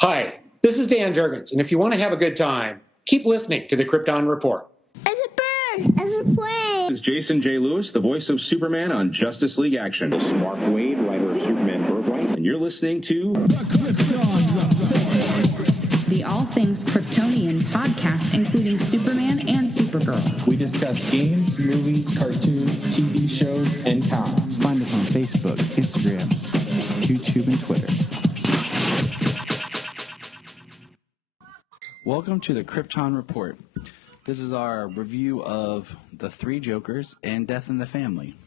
Hi, this is Dan Jurgens, and if you want to have a good time, keep listening to the Krypton Report. It's a bird. It's a plane. This is Jason J. Lewis, the voice of Superman on Justice League Action. This is Mark Waid, writer of Superman Birthright, and you're listening to The Krypton Report, the all things Kryptonian podcast, including Superman and Supergirl. We discuss games, movies, cartoons, TV shows, and comics. Find us on Facebook, Instagram, YouTube, and Twitter. Welcome to the Krypton Report. This is our review of The Three Jokers and Death in the Family.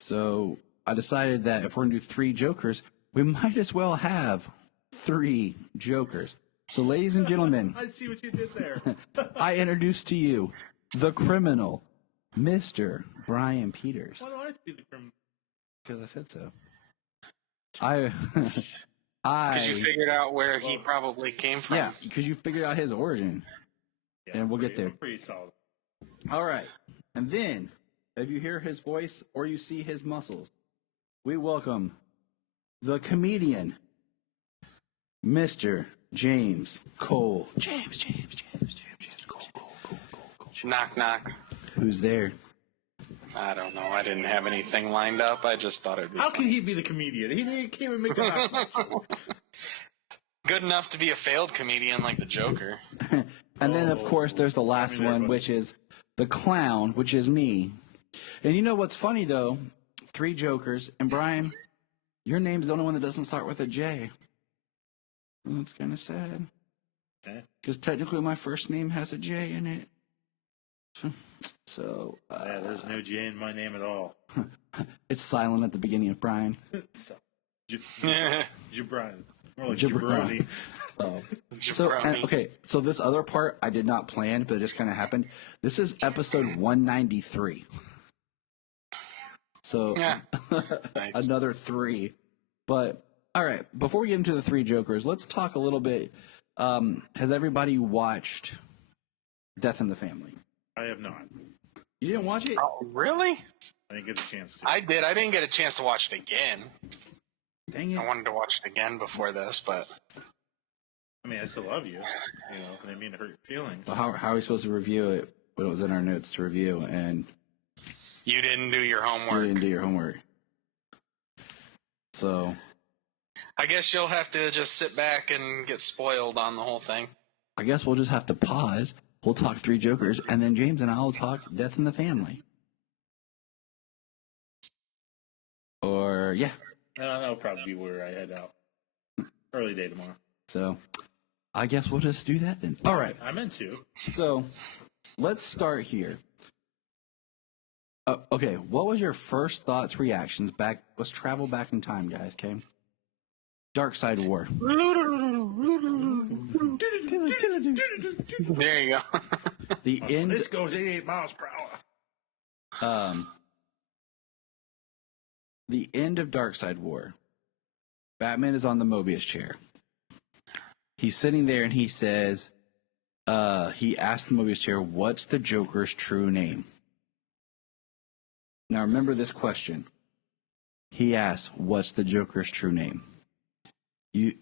So I decided that if we're going to do three Jokers, we might as well have three Jokers. So ladies and gentlemen, I see what you did there. I introduce to you the criminal, Mr. Bryan Peters. Why do I have to be the criminal? Because I said so. Because you figured out where he probably came from. Yeah, because you figured out his origin. Yeah, and we'll get there. Pretty solid. All right. And then, if you hear his voice or you see his muscles, we welcome the comedian, Mr. James Cole. James Cole. Knock, knock. Who's there? I don't know. I didn't have anything lined up. I just thought it'd be How can he be the comedian? He can't even make it happen. good enough to be a failed comedian like the Joker. And then, of course, there's the last one, which is the clown, which is me. And you know what's funny, though? Three Jokers. And, Bryan, your name's the only one that doesn't start with a J. And that's kind of sad. Because technically my first name has a J in it. So, yeah, there's no J in my name at all. It's silent at the beginning of Bryan. Jabron. More like Jabroni. Oh. So this other part I did not plan, but it just kind of happened. This is episode 193. So, yeah. Nice. Another three. But, all right, before we get into the three Jokers, let's talk a little bit. Has everybody watched Death in the Family? I have not. You didn't watch it? Oh, really? I didn't get a chance to. I did. I didn't get a chance to watch it again. Dang it. I wanted to watch it again before this, but... I mean, I still love you. I didn't mean to hurt your feelings. Well, how are we supposed to review it when it was in our notes to review and... You didn't do your homework. You didn't do your homework. So... I guess you'll have to just sit back and get spoiled on the whole thing. I guess we'll just have to pause. We'll talk Three Jokers, and then James and I will talk Death in the Family. Or, yeah. That'll probably be where I head out. Early day tomorrow. So, I guess we'll just do that then. All right. I meant to. So, let's start here. Okay, what was your first thoughts, reactions back? Let's travel back in time, guys, okay? Dark Side War. There you go. The end. This goes 88 miles per hour. The end of Dark Side War. Batman is on the Mobius chair. He's sitting there and he says, he asked the Mobius chair, what's the Joker's true name? Now remember this question. He asks, what's the Joker's true name?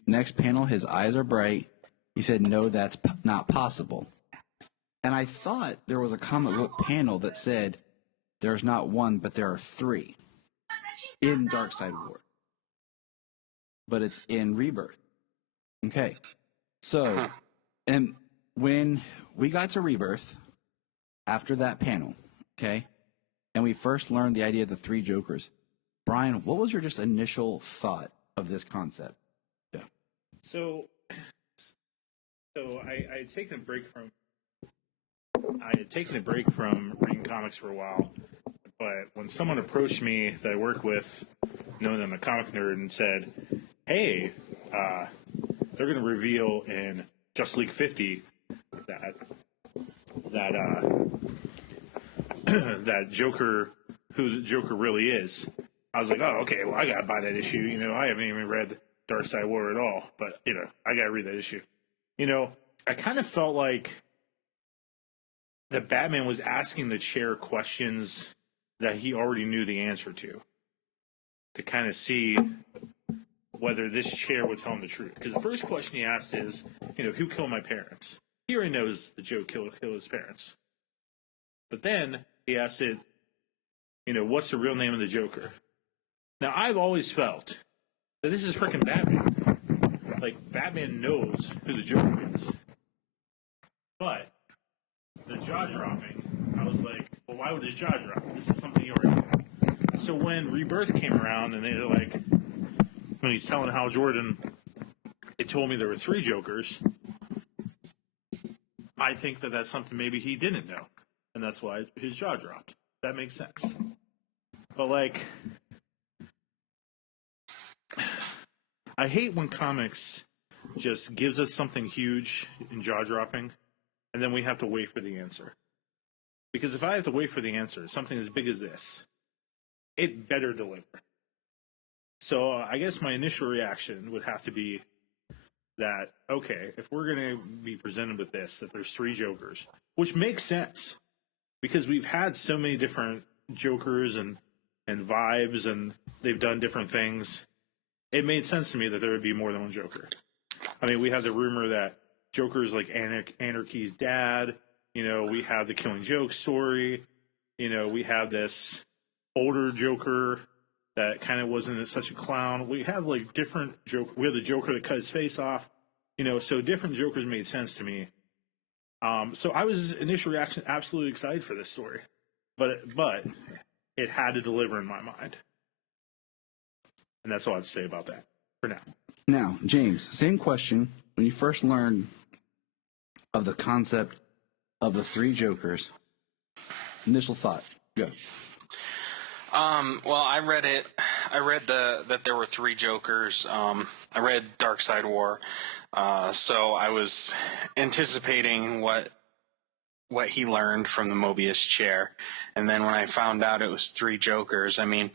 Next panel, his eyes are bright. He said, no, that's not possible. And I thought there was a comic book panel that said, there's not one, but there are three in Dark Side War. But it's in Rebirth. Okay. So, and when we got to Rebirth, after that panel, okay, and we first learned the idea of the three Jokers, Bryan, what was your just initial thought of this concept? Yeah. So I had taken a break from reading comics for a while, but when someone approached me that I work with, knowing that I'm a comic nerd, and said, "Hey, they're going to reveal in Justice League 50 that Joker, who the Joker really is," I was like, "Oh, okay. Well, I got to buy that issue. I haven't even read Dark Side War at all, but I got to read that issue." I kind of felt like that Batman was asking the chair questions that he already knew the answer to kind of see whether this chair would tell him the truth. Because the first question he asked is, who killed my parents? He already knows the Joe killed his parents. But then he asked it, what's the real name of the Joker? Now, I've always felt that this is freaking Batman. Like, Batman knows who the Joker is. But the jaw dropping, I was like, well, why would his jaw drop? This is something you already know. So when Rebirth came around and they're like, when he's telling Hal Jordan, it told me there were 3 Jokers, I think that that's something maybe he didn't know. And that's why his jaw dropped. That makes sense. But, like, I hate when comics just gives us something huge and jaw-dropping, and then we have to wait for the answer. Because if I have to wait for the answer, something as big as this, it better deliver. So I guess my initial reaction would have to be that, okay, if we're going to be presented with this, that there's 3 Jokers, which makes sense, because we've had so many different Jokers and vibes, and they've done different things. It made sense to me that there would be more than one Joker. I mean, we have the rumor that Joker's like Anarchy's dad. We have the Killing Joke story. We have this older Joker that kind of wasn't such a clown. We have like different Joker. We have the Joker that cut his face off. So different Jokers made sense to me. So I was, initial reaction, absolutely excited for this story, but it had to deliver in my mind. And that's all I have to say about that for now. Now, James, same question. When you first learned of the concept of the 3 Jokers, initial thought, go. Well, I read it. I read that there were 3 Jokers. I read Dark Side War, so I was anticipating what he learned from the Mobius chair, and then when I found out it was 3 Jokers, I mean,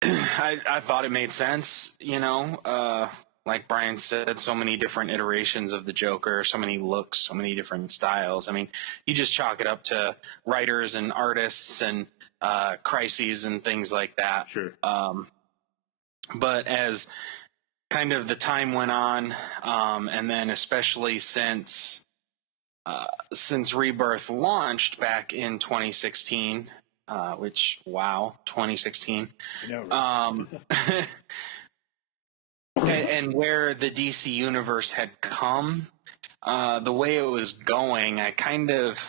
I thought it made sense. Like Bryan said, so many different iterations of the Joker, so many looks, so many different styles. I mean, you just chalk it up to writers and artists and crises and things like that. Sure. But as kind of the time went on, and then especially since Rebirth launched back in 2016, which, wow, 2016. I know, right? And where the DC universe had come, the way it was going, I kind of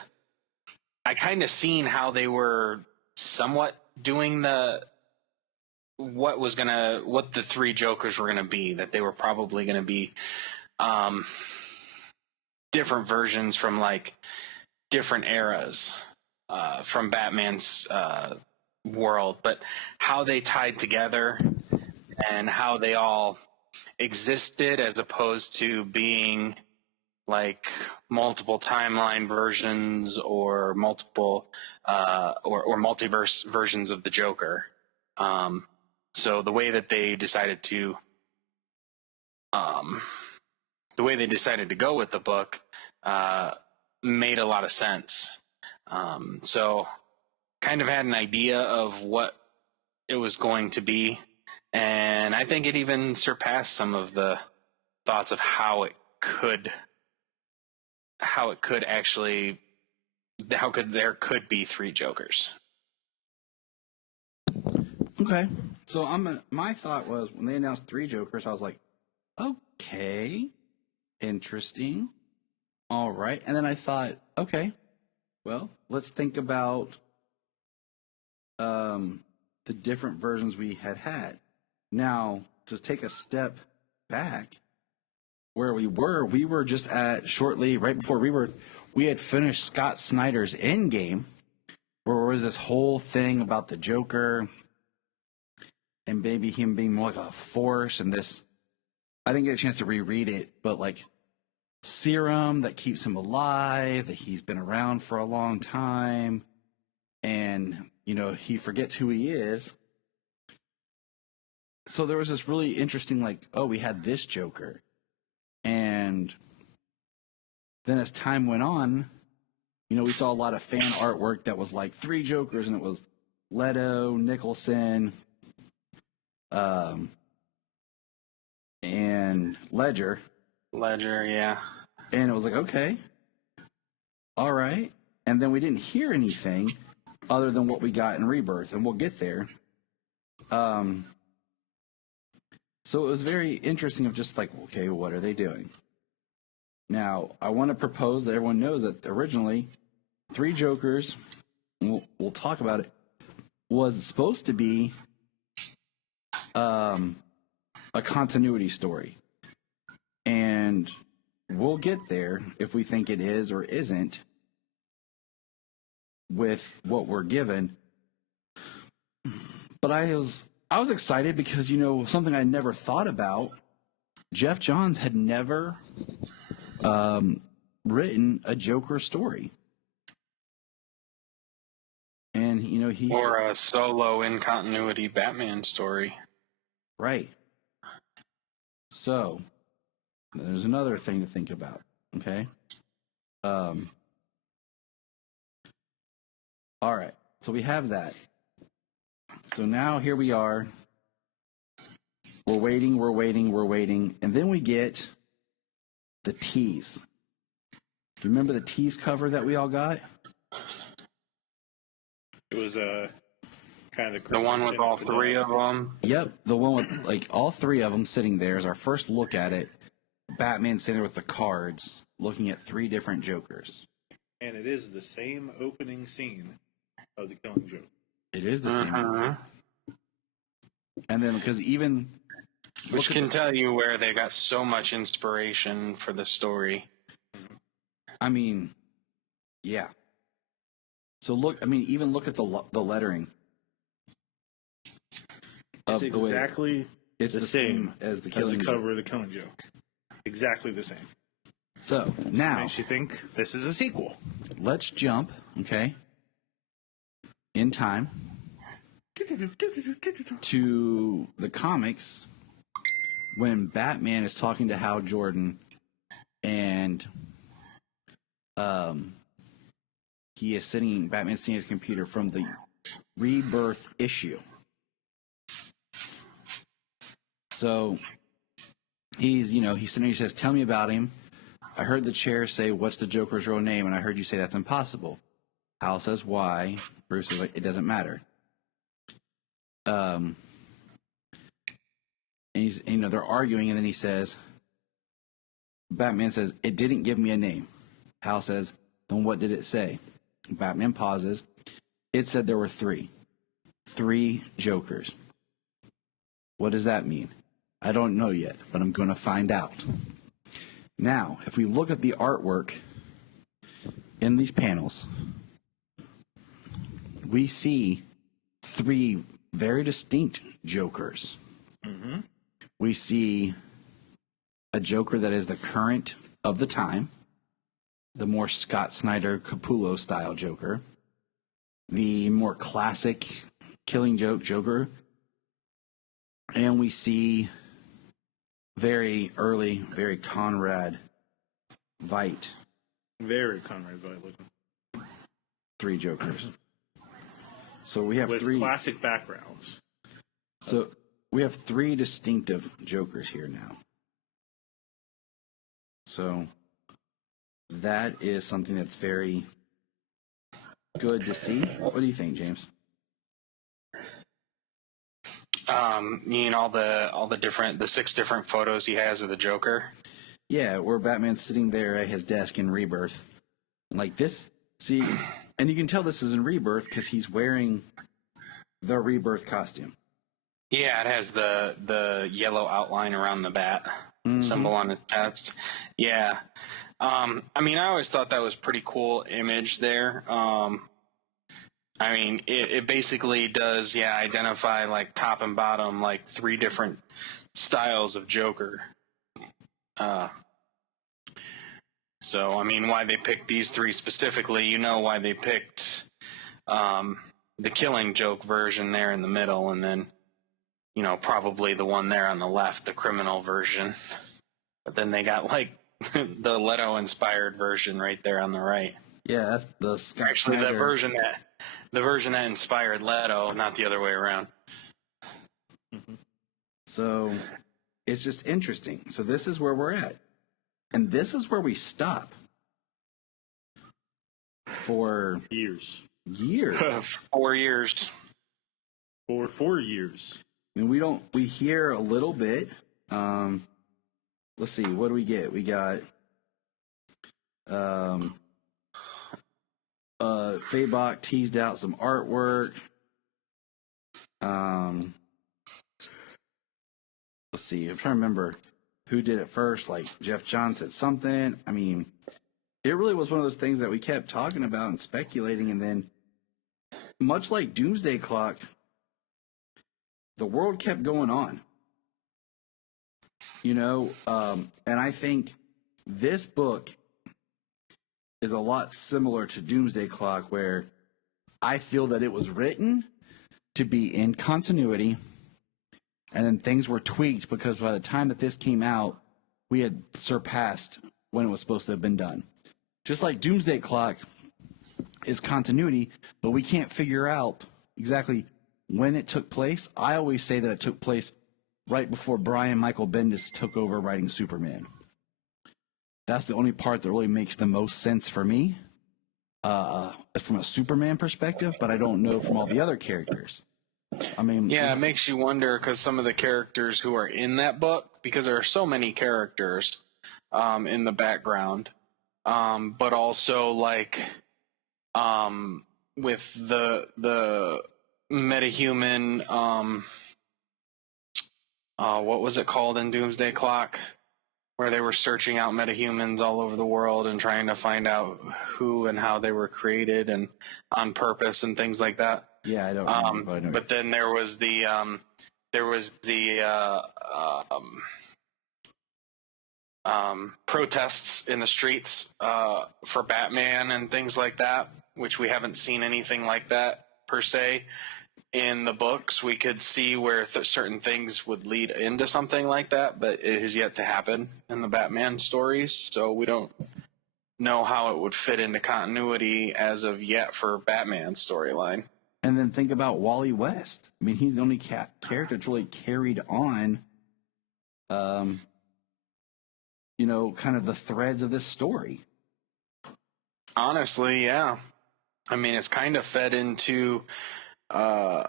seen how they were somewhat doing what the 3 Jokers were gonna be. That they were probably gonna be different versions from like different eras from Batman's world, but how they tied together and how they all existed as opposed to being like multiple timeline versions or multiple or multiverse versions of the Joker. So the way they decided to go with the book made a lot of sense. So kind of had an idea of what it was going to be. And I think it even surpassed some of the thoughts of how there could be 3 Jokers. Okay. So my thought was, when they announced 3 Jokers, I was like, okay, interesting. All right. And then I thought, okay, well, let's think about the different versions we had. Now, to take a step back, where we were just right before Rebirth, we had finished Scott Snyder's Endgame, where there was this whole thing about the Joker and maybe him being more like a force, and this, I didn't get a chance to reread it, but like serum that keeps him alive, that he's been around for a long time, and, he forgets who he is. So there was this really interesting, we had this Joker. And then as time went on, we saw a lot of fan artwork that was like 3 Jokers, and it was Leto, Nicholson, and Ledger. Ledger, yeah. And it was like, okay, all right. And then we didn't hear anything other than what we got in Rebirth, and we'll get there. So it was very interesting of just like, okay, what are they doing? Now, I want to propose that everyone knows that originally 3 Jokers, we'll talk about it, was supposed to be a continuity story. And we'll get there if we think it is or isn't with what we're given. But I was excited because, something I never thought about, Jeff Johns had never written a Joker story. And, he... Or a solo in continuity Batman story. Right. So, there's another thing to think about, okay? All right, so we have that. So now here we are. We're waiting, and then we get the tease. Do you remember the tease cover that we all got? It was kind of the one with all 3 of them. Yep, the one with like all 3 of them sitting there is our first look at it. Batman sitting there with the cards, looking at 3 different Jokers. And it is the same opening scene of the Killing Joke. It is the same. And then, because even... Which can tell you where they got so much inspiration for the story. I mean, yeah. So even look at the lettering. It's exactly it's the same as the cover of the Killing Joke. Exactly the same. So now makes you think this is a sequel. Let's jump, okay, in time to the comics when Batman is talking to Hal Jordan and Batman's sitting at his computer from the Rebirth issue. So he's sitting there, he says, "Tell me about him. I heard the chair say, 'What's the Joker's real name?' And I heard you say that's impossible." Hal says, "Why?" Bruce is like, "It doesn't matter." And he's, they're arguing, and then he says, Batman says, "It didn't give me a name." Hal says, "Then what did it say?" Batman pauses. "It said there were 3 Jokers." What does that mean? I don't know yet, but I'm going to find out. Now, if we look at the artwork in these panels, we see 3 very distinct Jokers. Mm-hmm. We see a Joker that is the current of the time, the more Scott Snyder Capullo style Joker, the more classic Killing Joke Joker, and we see very early, very Conrad Veidt. Very Conrad Veidt looking. 3 Jokers. So we have with 3 classic backgrounds. So we have 3 distinctive Jokers here now. So that is something that's very good to see. What do you think, James? All the 6 different photos he has of the Joker. Yeah, where Batman's sitting there at his desk in Rebirth, like this. See, and you can tell this is in Rebirth because he's wearing the Rebirth costume. Yeah, it has the yellow outline around the bat symbol on his chest. Yeah. I always thought that was pretty cool image there. It basically does, identify like top and bottom, like 3 different styles of Joker. So, why they picked these 3 specifically, why they picked the Killing Joke version there in the middle, and then, probably the one there on the left, the criminal version. But then they got, like, the Leto-inspired version right there on the right. Yeah, that's the Scott Actually, Snyder. the version that inspired Leto, not the other way around. So, it's just interesting. So this is where we're at. And this is where we stop. For years. 4 years. For 4 years. I mean, we hear a little bit. Let's see, what do we get? We got Fabok teased out some artwork. Let's see, I'm trying to remember who did it first. Like Jeff John said something. I mean, it really was one of those things that we kept talking about and speculating, and then much like Doomsday Clock, the world kept going on. You know, and I think this book is a lot similar to Doomsday Clock, where I feel that it was written to be in continuity, and then things were tweaked because by the time that this came out, we had surpassed when it was supposed to have been done. Just like Doomsday Clock is continuity, but we can't figure out exactly when it took place. I always say that it took place right before Bryan Michael Bendis took over writing Superman. That's the only part that really makes the most sense for me from a Superman perspective, but I don't know from all the other characters. I mean, yeah, it makes you wonder because some of the characters who are in that book, because there are so many characters in the background, but also like with the metahuman, what was it called in Doomsday Clock, where they were searching out metahumans all over the world and trying to find out who and how they were created and on purpose and things like that. Yeah, I don't remember. But then there was the protests in the streets for Batman and things like that, which we haven't seen anything like that per se in the books. We could see where certain things would lead into something like that, but it has yet to happen in the Batman stories, so we don't know how it would fit into continuity as of yet for Batman's storyline. And then think about Wally West. I mean, he's the only character that's really carried on, you know, kind of the threads of this story. Honestly, yeah. I mean, it's kind of fed into, I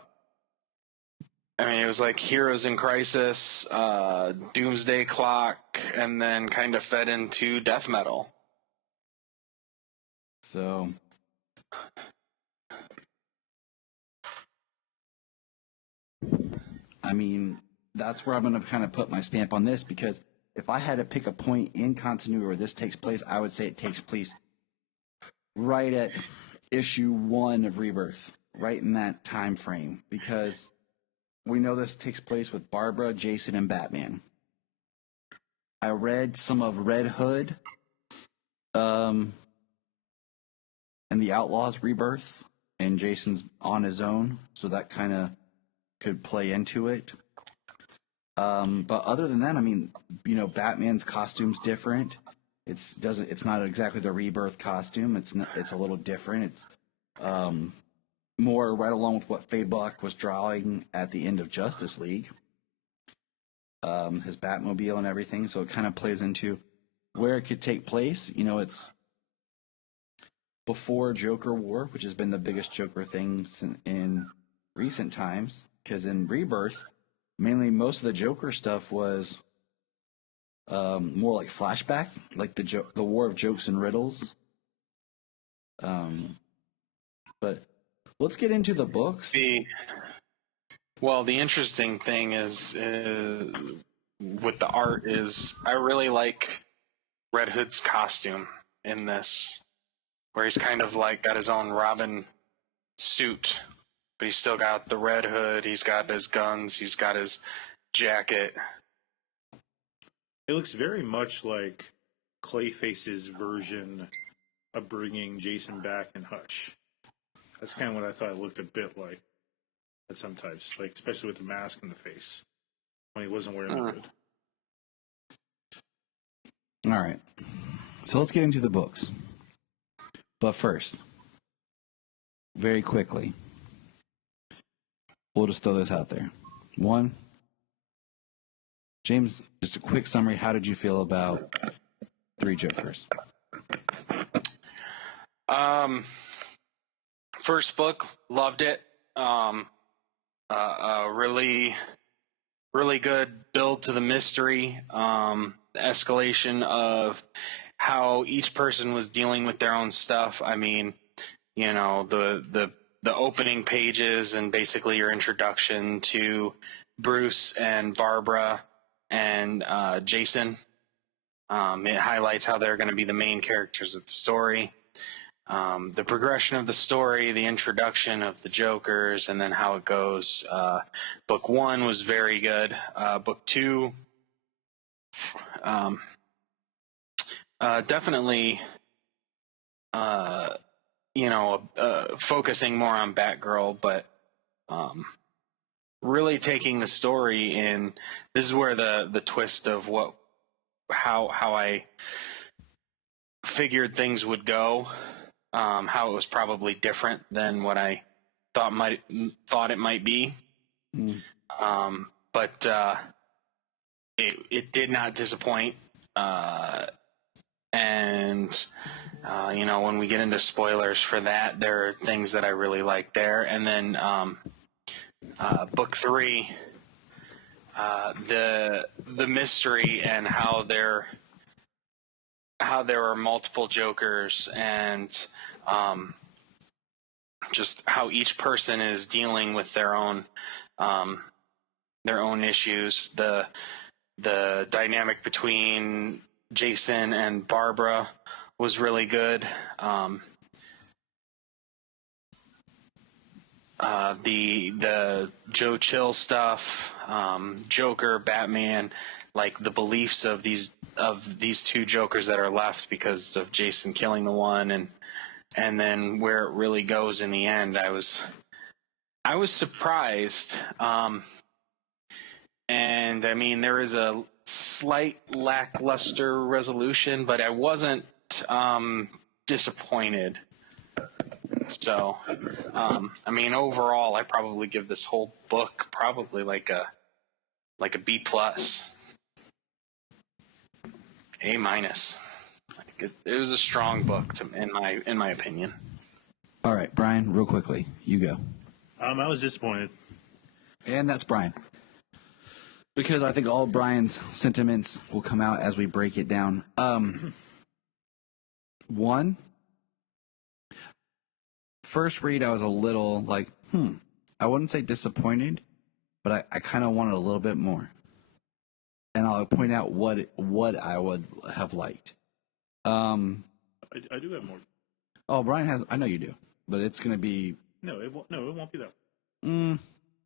mean, it was like Heroes in Crisis, Doomsday Clock, and then kind of fed into death metal. So, I mean, that's where I'm going to kind of put my stamp on this, because if I had to pick a point in continuity where this takes place, I would say it takes place right at issue 1 of Rebirth, right in that time frame, because we know this takes place with Barbara, Jason, and Batman. I read some of Red Hood and the Outlaws Rebirth, and Jason's on his own, so that kind of could play into it. But other than that, I mean, you know, Batman's costume's different. It's not exactly the Rebirth costume. It's a little different. It's more right along with what Fabok was drawing at the end of Justice League. His Batmobile and everything, so it kind of plays into where it could take place. You know, it's before Joker War, which has been the biggest Joker thing in recent times, because in Rebirth, mainly most of the Joker stuff was more like flashback, like the War of Jokes and Riddles. But let's get into the books. The interesting thing is with the art is I really like Red Hood's costume in this, where he's kind of like got his own Robin suit, but he's still got the Red Hood, he's got his guns, he's got his jacket. It looks very much like Clayface's version of bringing Jason back in Hutch. That's kind of what I thought it looked a bit like at sometimes, like especially with the mask and the face when he wasn't wearing the hood. All right, so let's get into the books. But first, very quickly, we'll just throw this out there. 1, James, just a quick summary. How did you feel about Three Jokers? First book, loved it. Really, really good build to the mystery. The escalation of how each person was dealing with their own stuff. I mean, you know, the opening pages and basically your introduction to Bruce and Barbara and Jason. It highlights how they're going to be the main characters of the story. The progression of the story, the introduction of the Jokers, and then how it goes. Book 1 was very good. Book 2, definitely, focusing more on Batgirl, but really taking the story in. This is where the twist of how I figured things would go. How it was probably different than what I thought it might be. But it did not disappoint. And when we get into spoilers for that, there are things that I really like there. And then book 3, the mystery and how there are multiple Jokers, and just how each person is dealing with their own issues. The dynamic between Jason and Barbara was really good. The Joe Chill stuff, Joker, Batman, like the beliefs of these two Jokers that are left because of Jason killing the one, and then where it really goes in the end. I was surprised. And I mean, there is a slight lackluster resolution, but I wasn't disappointed. So, I mean, overall, I probably give this whole book probably like a B+, A-. It was a strong book in my opinion. All right, Brian, real quickly, you go. I was disappointed. And that's Brian. Because I think all Brian's sentiments will come out as we break it down. One, first read, I was a little like, I wouldn't say disappointed, but I kind of wanted a little bit more. And I'll point out what I would have liked. I do have more. Oh, Brian has. I know you do, but it's going to be. No, it won't be that.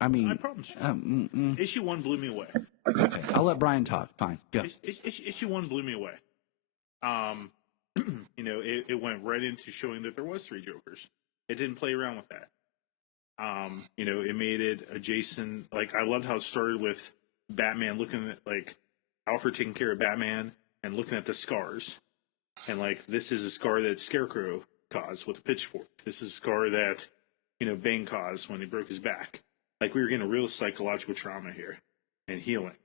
I mean, I promise you. Issue 1 blew me away. Okay, I'll let Brian talk. Fine, go. Issue 1 blew me away. It went right into showing that there was 3 Jokers. It didn't play around with that. It made it a Jason. Like, I loved how it started with Batman looking at, like, Alfred taking care of Batman and looking at the scars. And, like, this is a scar that Scarecrow caused with a pitchfork. This is a scar that, Bane caused when he broke his back. Like, we were getting a real psychological trauma here and healing.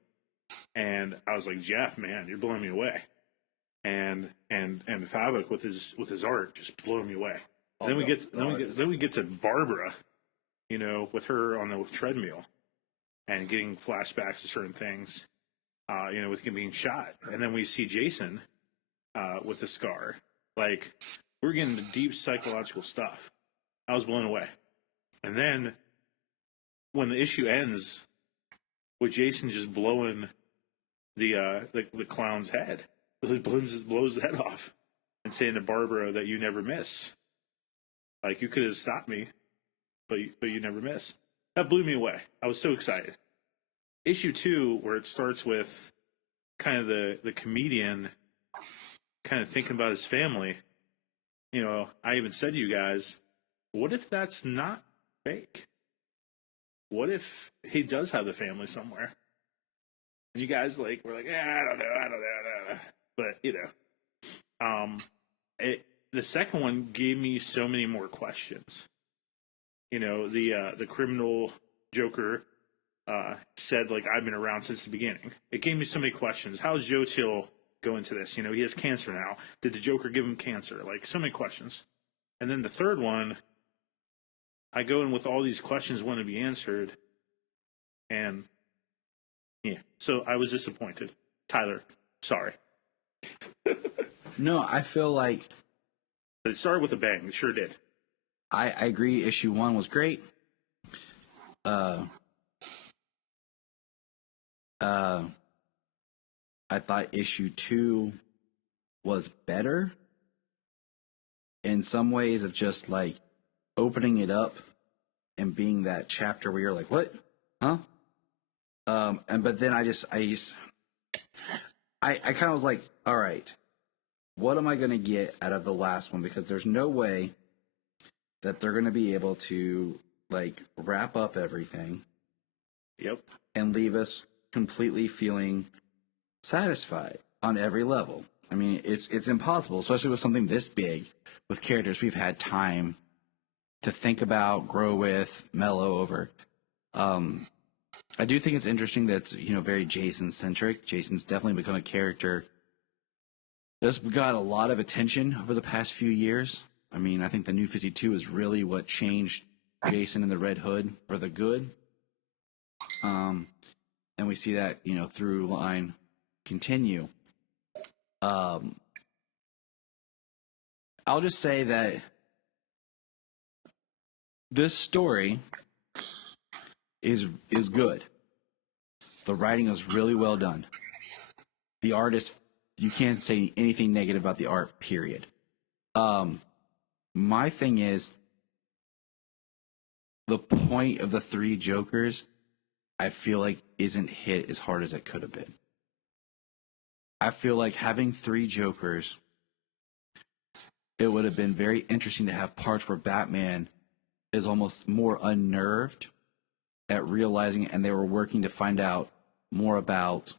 And I was like, Jeff, man, you're blowing me away. And Favok with his art just blowing me away. Then we get to Barbara, with her on the treadmill and getting flashbacks to certain things, with him being shot. And then we see Jason with the scar. Like, we're getting the deep psychological stuff. I was blown away. And then when the issue ends with Jason just blowing the clown's head, he blows his head off and saying to Barbara that you never miss. Like, you could have stopped me, but you never miss. That blew me away. I was so excited. Issue 2, where it starts with kind of the comedian kind of thinking about his family. I even said to you guys, what if that's not fake? What if he does have the family somewhere? And you guys were like, I don't know. But, the second one gave me so many more questions. The criminal Joker, said, like, I've been around since the beginning. It gave me so many questions. How's Joe Till go into this? You know, he has cancer now. Did the Joker give him cancer? Like, so many questions. And then the third one, I go in with all these questions wanting to be answered. And, yeah. So I was disappointed. Tyler, sorry. No, I feel like... But it started with a bang. It sure did. I agree. Issue 1 was great. I thought issue 2 was better in some ways of just like opening it up and being that chapter where you're like, what? Huh? But then I kind of was like, all right, what am I going to get out of the last one? Because there's no way that they're going to be able to like wrap up everything. Yep. And leave us completely feeling satisfied on every level. I mean, it's impossible, especially with something this big, with characters we've had time to think about, grow with, mellow over. I do think it's interesting that it's, you know, very Jason-centric. Jason's definitely become a character that's got a lot of attention over the past few years. I mean, I think the New 52 is really what changed Jason and the Red Hood for the good. And we see that, you know, through line continue. I'll just say that this story is good. The writing is really well done. The artist, you can't say anything negative about the art, period. My thing is, the point of the 3 Jokers, I feel like isn't hit as hard as it could have been. I feel like having 3 Jokers, it would have been very interesting to have parts where Batman is almost more unnerved at realizing it, and they were working to find out more about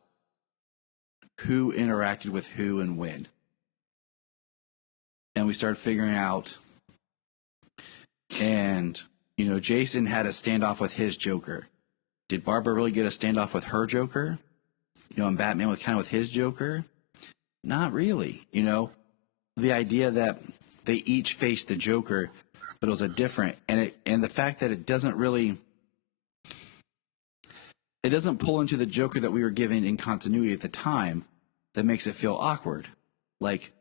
who interacted with who and when. And we started figuring out, and, you know, Jason had a standoff with his Joker. Did Barbara really get a standoff with her Joker? You know, and Batman was kind of with his Joker? Not really, you know. The idea that they each faced a Joker, but it was a different, and the fact that it doesn't pull into the Joker that we were given in continuity at the time, that makes it feel awkward. Like,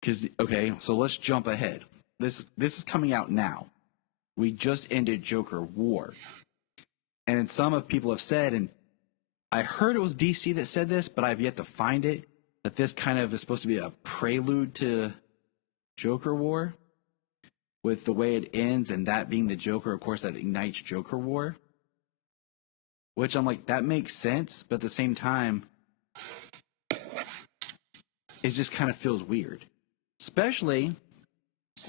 because, okay, so let's jump ahead. This is coming out now. We just ended Joker War. And some of people have said, and I heard it was DC that said this, but I've yet to find it, that this kind of is supposed to be a prelude to Joker War, with the way it ends, and that being the Joker, of course, that ignites Joker War. Which I'm like, that makes sense, but at the same time, it just kind of feels weird. Especially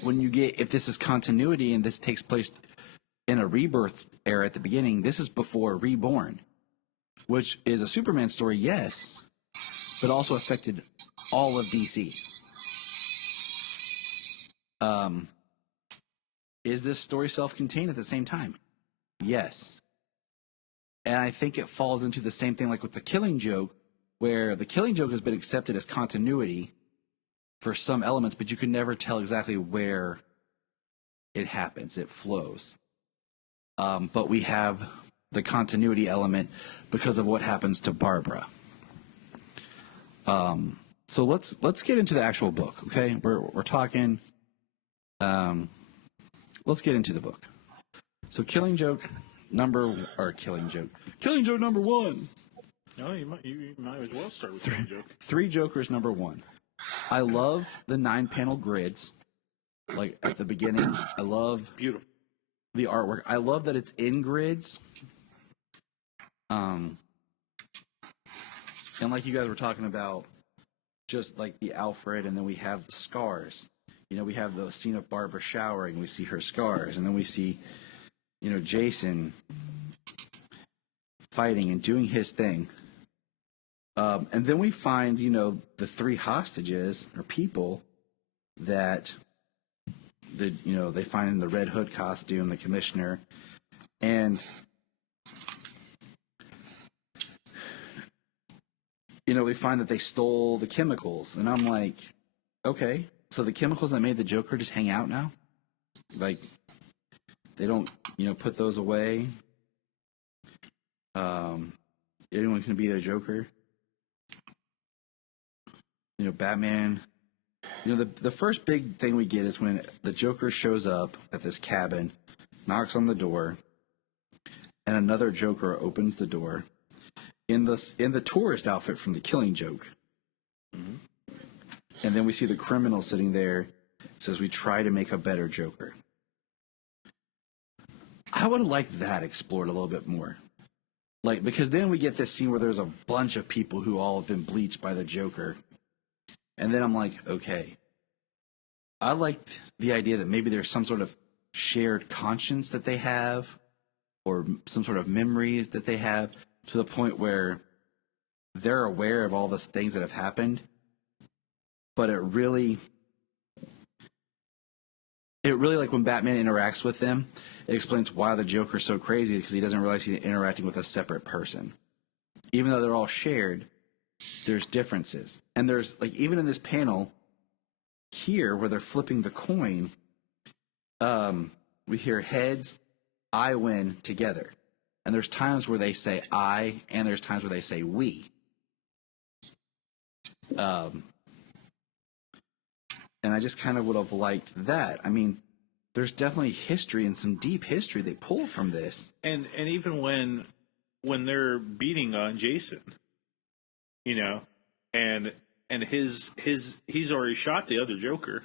when you get, if this is continuity and this takes place in a rebirth era at the beginning, this is before Reborn, which is a Superman story, yes, but also affected all of DC. Is this story self-contained at the same time? Yes. And I think it falls into the same thing like with the Killing Joke, where the Killing Joke has been accepted as continuity for some elements, but you can never tell exactly where it happens. It flows. But we have the continuity element because of what happens to Barbara. So let's get into the actual book, okay? We're talking. Let's get into the book. So Killing Joke number 1. No, you might as well start with Killing Joke. 3 Jokers number 1. I love the 9-panel grids. Like at the beginning, I love beautiful the artwork. I love that it's in grids. And like you guys were talking about, just like the Alfred, and then we have the scars. You know, we have the scene of Barbara showering. We see her scars, and then we see, you know, Jason fighting and doing his thing. And then we find, you know, the 3 hostages or people that they find in the Red Hood costume, the commissioner, and we find that they stole the chemicals, and I'm like, okay, so the chemicals that made the Joker just hang out now? Like, they don't, put those away? Anyone can be a Joker? Batman. The first big thing we get is when the Joker shows up at this cabin, knocks on the door, and another Joker opens the door in the tourist outfit from The Killing Joke. Mm-hmm. And then we see the criminal sitting there. It says, "We try to make a better Joker." I would have liked that explored a little bit more. Because then we get this scene where there's a bunch of people who all have been bleached by the Joker. And then I'm like, okay. I liked the idea that maybe there's some sort of shared conscience that they have, or some sort of memories that they have, to the point where they're aware of all the things that have happened. But it really, like when Batman interacts with them, it explains why the Joker's so crazy, because he doesn't realize he's interacting with a separate person. Even though they're all shared, there's differences. And there's, even in this panel here where they're flipping the coin, we hear heads, I win together. And there's times where they say I, and there's times where they say we. And I just kind of would have liked that. I mean, there's definitely history, and some deep history they pull from this. And even when they're beating on Jason, and he's already shot the other Joker,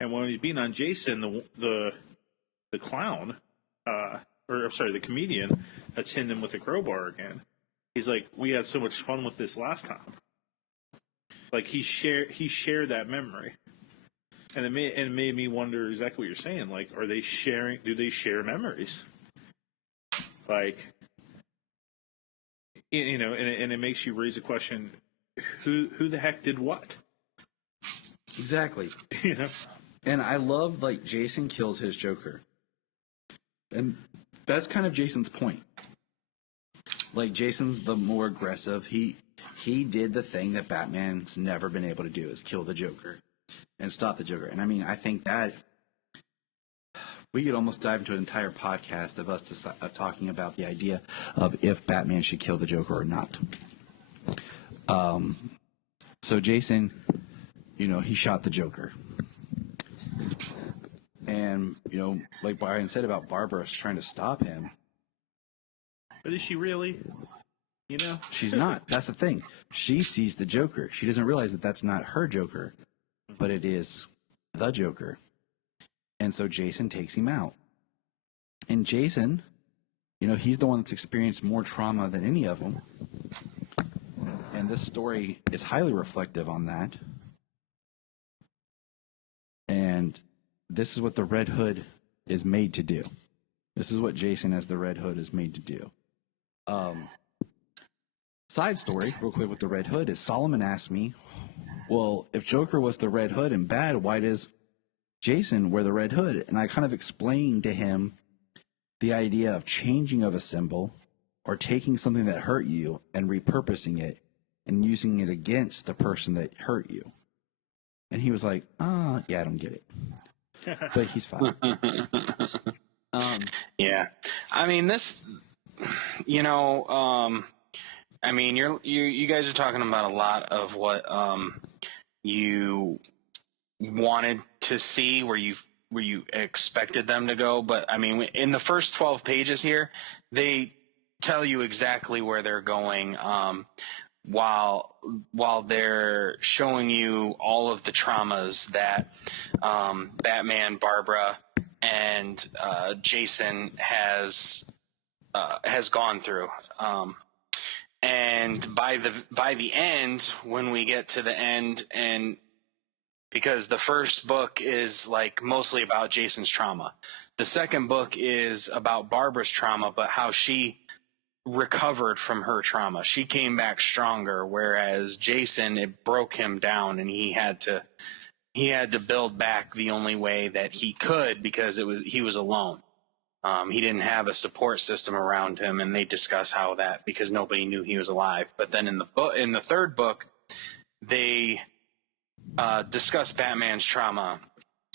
and when he's beating on Jason, the clown, the comedian that's hitting him with the crowbar again, he's like, "We had so much fun with this last time." Like he shared that memory. And it made me wonder exactly what you're saying. Like, are they sharing? Do they share memories? Like, and it makes you raise a question: who the heck did what? Exactly. And I love, Jason kills his Joker, and that's kind of Jason's point. Jason's the more aggressive. He did the thing that Batman's never been able to do, is kill the Joker and stop the Joker. And I mean, I think that we could almost dive into an entire podcast of us talking about the idea of if Batman should kill the Joker or not. So Jason, he shot the Joker. And, like Bryan said about Barbara trying to stop him. But is she really? She's not. That's the thing. She sees the Joker. She doesn't realize that that's not her Joker, but it is the Joker. And so Jason takes him out. And Jason, he's the one that's experienced more trauma than any of them. And this story is highly reflective on that. And this is what the Red Hood is made to do. This is what Jason as the Red Hood is made to do. Side story, real quick, with the Red Hood is Solomon asked me, well, if Joker was the Red Hood and bad, why does Jason wear the Red Hood? And I kind of explained to him the idea of changing of a symbol, or taking something that hurt you and repurposing it and using it against the person that hurt you. And he was like, yeah, I don't get it. But he's fine. Yeah. I mean, this, I mean, you guys are talking about a lot of what you wanted to see, where you expected them to go. But I mean, in the first 12 pages here, they tell you exactly where they're going, while they're showing you all of the traumas that Batman, Barbara, and Jason has gone through. And by the end, when we get to the end, and because the first book is mostly about Jason's trauma, the second book is about Barbara's trauma, but how she recovered from her trauma. She came back stronger, whereas Jason, it broke him down, and he had to build back the only way that he could, because he was alone. He didn't have a support system around him, and they discuss how that, because nobody knew he was alive. But then in the third book, they discuss Batman's trauma,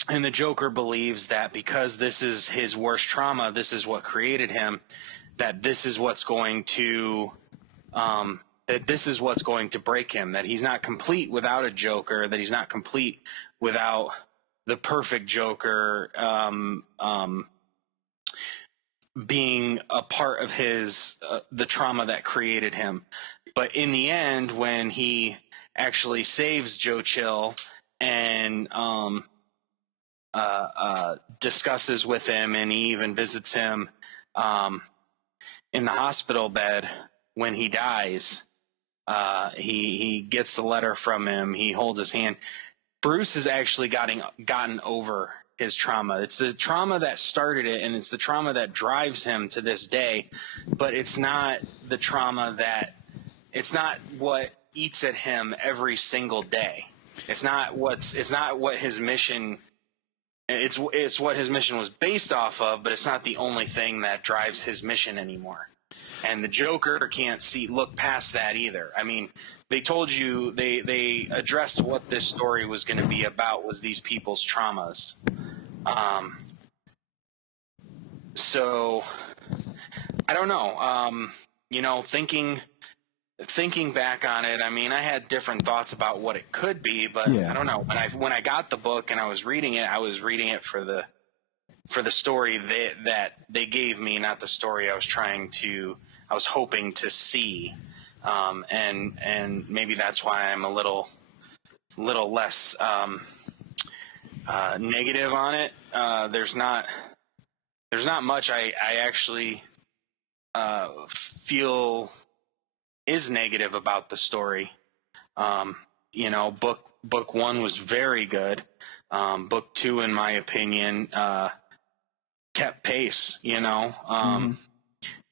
and the Joker believes that because this is his worst trauma, this is what created him, that this is what's going to break him, that he's not complete without a Joker, that he's not complete without the perfect Joker being a part of his the trauma that created him. But in the end, when he actually saves Joe Chill and discusses with him, and he even visits him in the hospital bed when he dies, he gets the letter from him, he holds his hand. Bruce has actually gotten over his trauma. It's the trauma that started it, and it's the trauma that drives him to this day, but it's not the trauma it's not what eats at him every single day. It's not what his mission, it's what his mission was based off of, but it's not the only thing that drives his mission anymore. And the Joker can't look past that either. I mean, they told you, they addressed what this story was going to be about, was these people's traumas. So I don't know. Thinking back on it, I mean, I had different thoughts about what it could be, but I don't know. When I got the book and I was reading it for the story that they gave me, not the story I was hoping to see. And maybe that's why I'm a little less negative on it. There's not much I actually feel is negative about the story. Book one was very good. Book two, in my opinion, kept pace,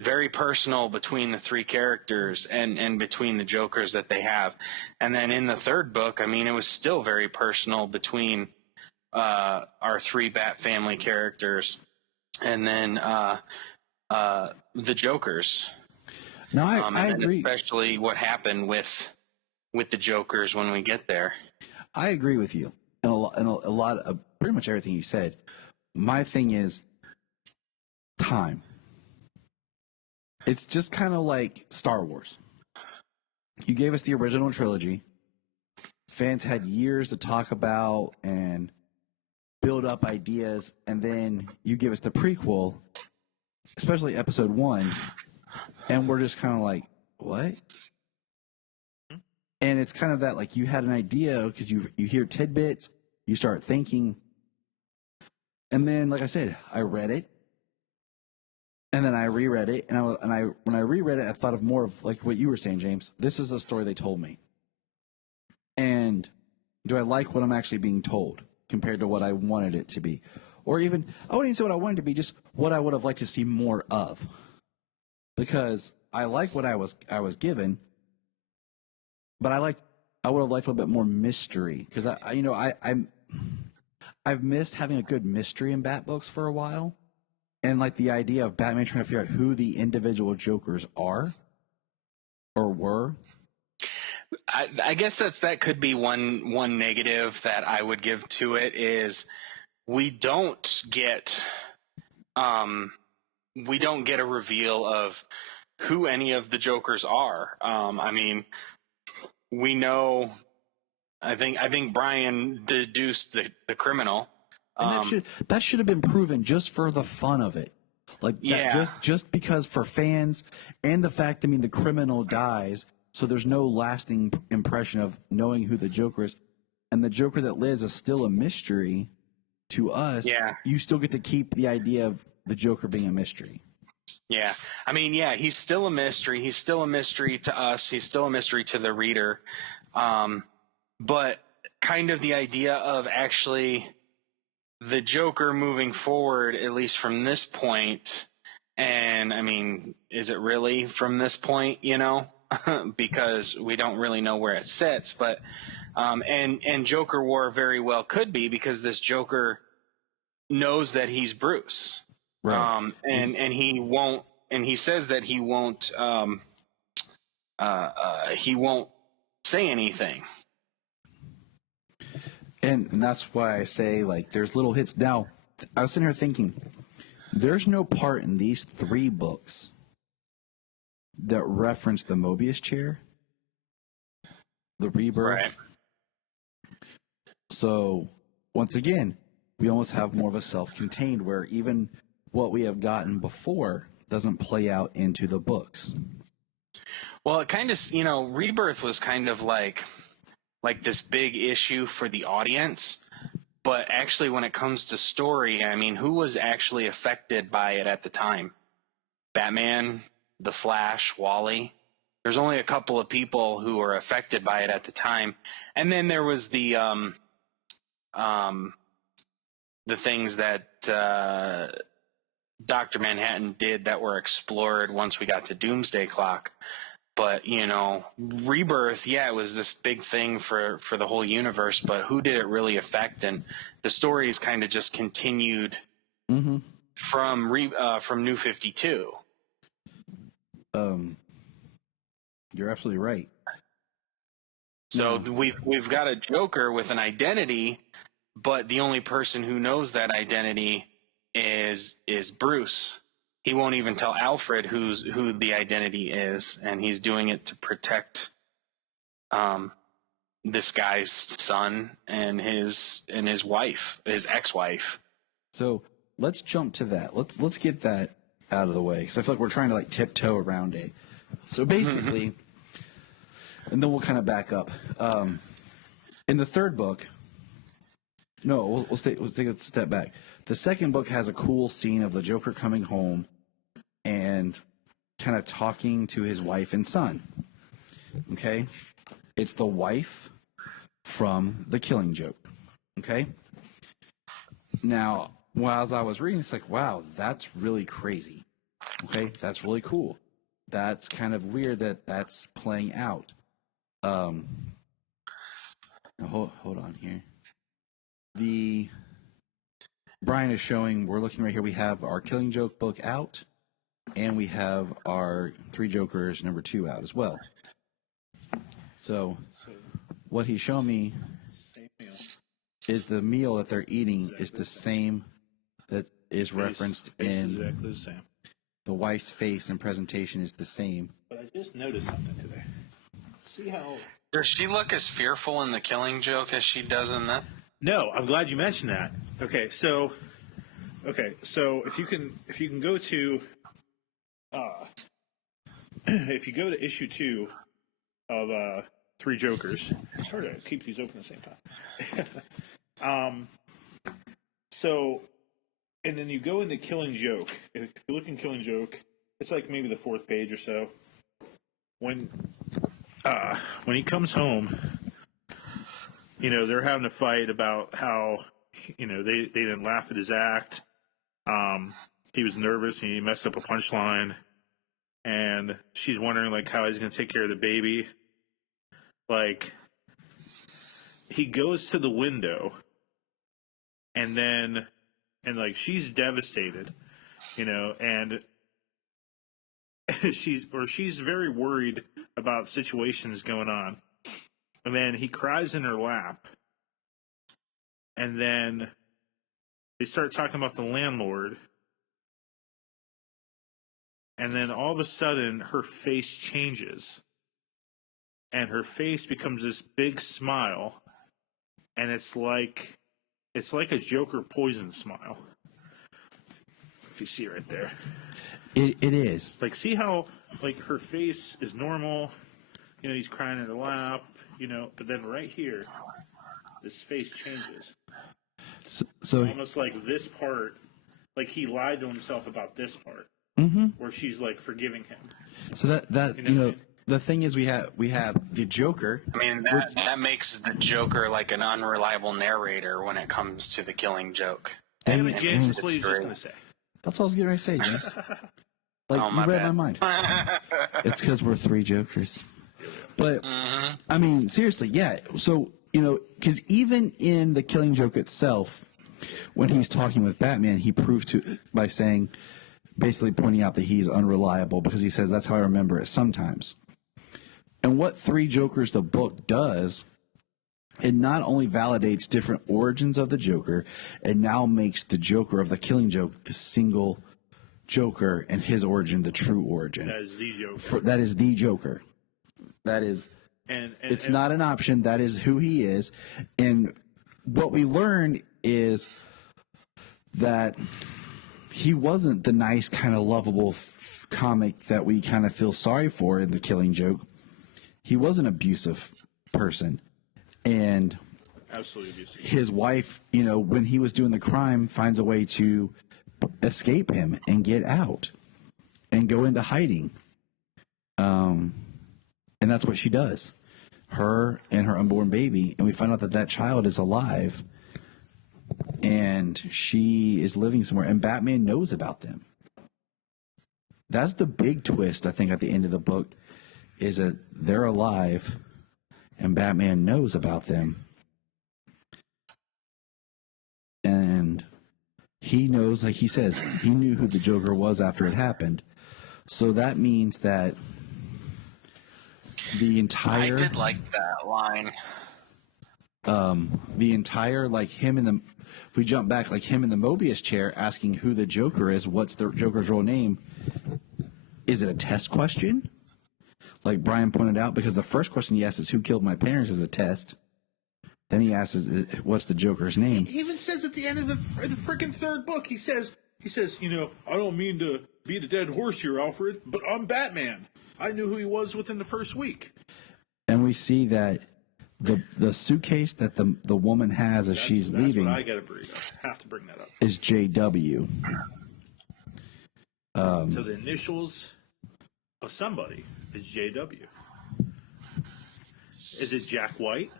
very personal between the three characters and between the Jokers that they have. And then in the third book, I mean, it was still very personal between our three Bat family characters and then the Jokers. No, I agree. Especially what happened with the Jokers when we get there. I agree with you. And a lot of pretty much everything you said. My thing is time. It's just kind of like Star Wars. You gave us the original trilogy. Fans had years to talk about and build up ideas, and then you give us the prequel, especially episode 1, and we're just kind of like, what? And it's kind of that, like, you had an idea because you hear tidbits, you start thinking, and then, like I said, I read it, and then I reread it, and when I reread it, I thought of more of like what you were saying, James. This is a story they told me, and do I like what I'm actually being told compared to what I wanted it to be, or even I wouldn't even say what I wanted it to be, just what I would have liked to see more of, because I like what I was given, but I would have liked a little bit more mystery, because I've missed having a good mystery in Bat books for a while. And like the idea of Batman trying to figure out who the individual Jokers are or were. I guess that could be one negative that I would give to it is we don't get a reveal of who any of the Jokers are. I mean, we know. I think Bryan deduced the criminal. And that should have been proven just for the fun of it. Like, that, just because for fans, and the fact, I mean, the criminal dies, so there's no lasting impression of knowing who the Joker is. And the Joker that lives is still a mystery to us. Yeah. You still get to keep the idea of the Joker being a mystery. Yeah. I mean, yeah, he's still a mystery. He's still a mystery to us. He's still a mystery to the reader. But kind of the idea of actually the Joker moving forward, at least from this point, and I mean, is it really from this point, because we don't really know where it sits, but and Joker War very well could be, because this Joker knows that he's Bruce. Right. And he won't. And he says that he won't. He won't say anything. And that's why I say, like, there's little hits. Now, I was sitting here thinking, there's no part in these 3 books that reference the Mobius chair, the rebirth. Right. So, once again, we almost have more of a self-contained where even what we have gotten before doesn't play out into the books. Well, it kind of, Rebirth was kind of like this big issue for the audience. But actually, when it comes to story, I mean, who was actually affected by it at the time? Batman, The Flash, Wally. There's only a couple of people who were affected by it at the time. And then there was the things that Dr. Manhattan did that were explored once we got to Doomsday Clock. But, Rebirth, yeah, it was this big thing for the whole universe, but who did it really affect? And the story is kind of just continued from New 52. You're absolutely right. So we've got a Joker with an identity, but the only person who knows that identity is Bruce. He won't even tell Alfred who the identity is, and he's doing it to protect this guy's son and his wife, his ex-wife. So let's jump to that. Let's get that out of the way because I feel like we're trying to tiptoe around it. So basically, and then we'll kind of back up. In the 3rd book, no, we'll take a step back. The 2nd book has a cool scene of the Joker coming home and kind of talking to his wife and son. Okay? It's the wife from The Killing Joke. Okay? Now, as I was reading, it's like, wow, that's really crazy. Okay? That's really cool. That's kind of weird that that's playing out. Hold on here. Bryan is showing, we're looking right here, we have our Killing Joke book out, and we have our 3 Jokers #2 out as well. So what he's showing me is the meal that they're eating is the same that is referenced in exactly the same. The wife's face and presentation is the same. But I just noticed something today. See how... Does she look as fearful in The Killing Joke as she does in that? No, I'm glad you mentioned that. Okay, so if you can go to if you go to issue 2 of 3 Jokers, it's hard to keep these open at the same time. So, and then you go into Killing Joke. If you look in Killing Joke, it's like maybe the 4th page or so. When he comes home, they're having a fight about how, they didn't laugh at his act. He was nervous and he messed up a punchline. And she's wondering, how he's going to take care of the baby. He goes to the window and she's devastated, and she's very worried about situations going on. And then he cries in her lap. And then they start talking about the landlord. And then all of a sudden, her face changes. And her face becomes this big smile. And it's like a Joker poison smile. If you see right there. It is. See how, her face is normal. He's crying in her lap. But then right here, his face changes. So almost like this part, he lied to himself about this part, where she's forgiving him. So that the thing is, we have the Joker. I mean, that makes the Joker an unreliable narrator when it comes to The Killing Joke. Damn it, James, that's what he was just going to say. That's what I was getting ready to say, James. You read my mind. It's because we're 3 Jokers. But, I mean, seriously, yeah. So, because even in The Killing Joke itself, when he's talking with Batman, he proves by saying, basically pointing out that he's unreliable because he says that's how I remember it sometimes. And what Three Jokers the book does, it not only validates different origins of the Joker, it now makes the Joker of the Killing Joke the single Joker and his origin the true origin. That is the Joker. That is the Joker. That is, it's not an option. That is who he is. And what we learned is that he wasn't the nice, kind of lovable comic that we kind of feel sorry for in The Killing Joke. He was an abusive person. And absolutely abusive. His wife, when he was doing the crime, finds a way to escape him and get out and go into hiding. And that's what she does. Her and her unborn baby. And we find out that child is alive. And she is living somewhere. And Batman knows about them. That's the big twist, I think, at the end of the book, is that they're alive and Batman knows about them. And he knows, like he says, he knew who the Joker was after it happened. So that means that the entire... I did like that line. The entire, like him in the... If we jump back, like him in the Mobius chair asking who the Joker is, what's the Joker's real name? Is it a test question? Like Bryan pointed out, because the first question he asks is who killed my parents is a test. Then he asks, what's the Joker's name? He even says at the end of the freaking third book, he says, I don't mean to beat a dead horse here, Alfred, but I'm Batman. I knew who he was within the first week. And we see that the suitcase that the woman has as she's leaving. That's what I gotta bring up. Have to bring that up. Is JW. So the initials of somebody is JW. Is it Jack White?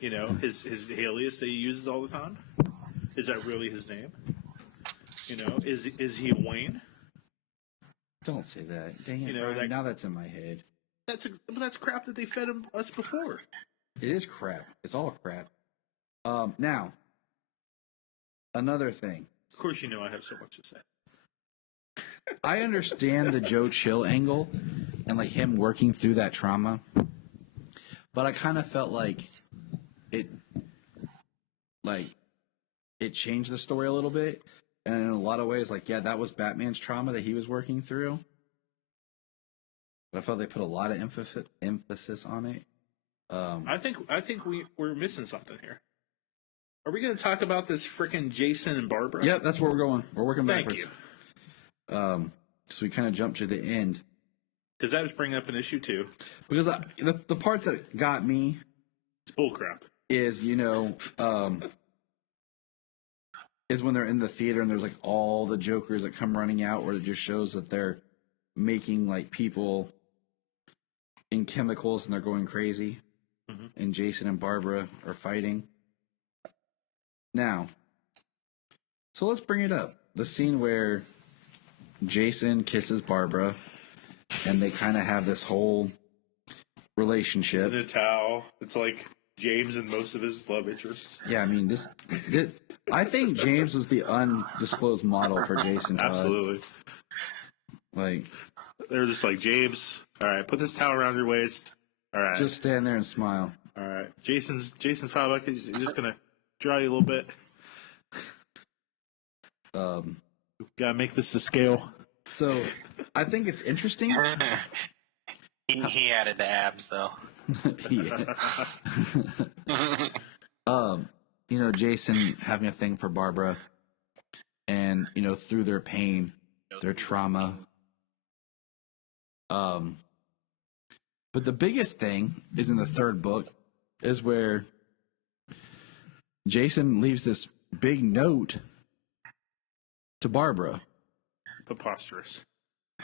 His alias that he uses all the time. Is that really his name? Is he Wayne? Don't say that. Dang it, Bryan, now that's in my head. That's crap that they fed us before. It is crap. It's all crap. Now, another thing. Of course, I have so much to say. I understand the Joe Chill angle and like him working through that trauma, but I kind of felt like it changed the story a little bit, and in a lot of ways, that was Batman's trauma that he was working through. But I felt they put a lot of emphasis on it. I think we're missing something here. Are we going to talk about this frickin' Jason and Barbara? Yep, that's where we're going. We're working backwards. Thank you. So we kind of jumped to the end. Because that was bringing up an issue too. Because the part that got me, it's bullcrap, is is when they're in the theater and there's like all the Jokers that come running out, where it just shows that they're making like people in chemicals and they're going crazy. Mm-hmm. And Jason and Barbara are fighting. Now, so let's bring it up. The scene where Jason kisses Barbara and they kind of have this whole relationship. It's in a towel. It's like James and most of his love interests. Yeah, I mean, this I think James was the undisclosed model for Jason Todd. Absolutely. Like, they're just like, James, all right, put this towel around your waist. All right. Just stand there and smile. All right. Jason's file back. He's just going to draw you a little bit. Gotta make this to scale. So, I think it's interesting. He added the abs, though. Jason having a thing for Barbara, and through their pain, their trauma. But the biggest thing is in the third book, is where Jason leaves this big note to Barbara. Preposterous.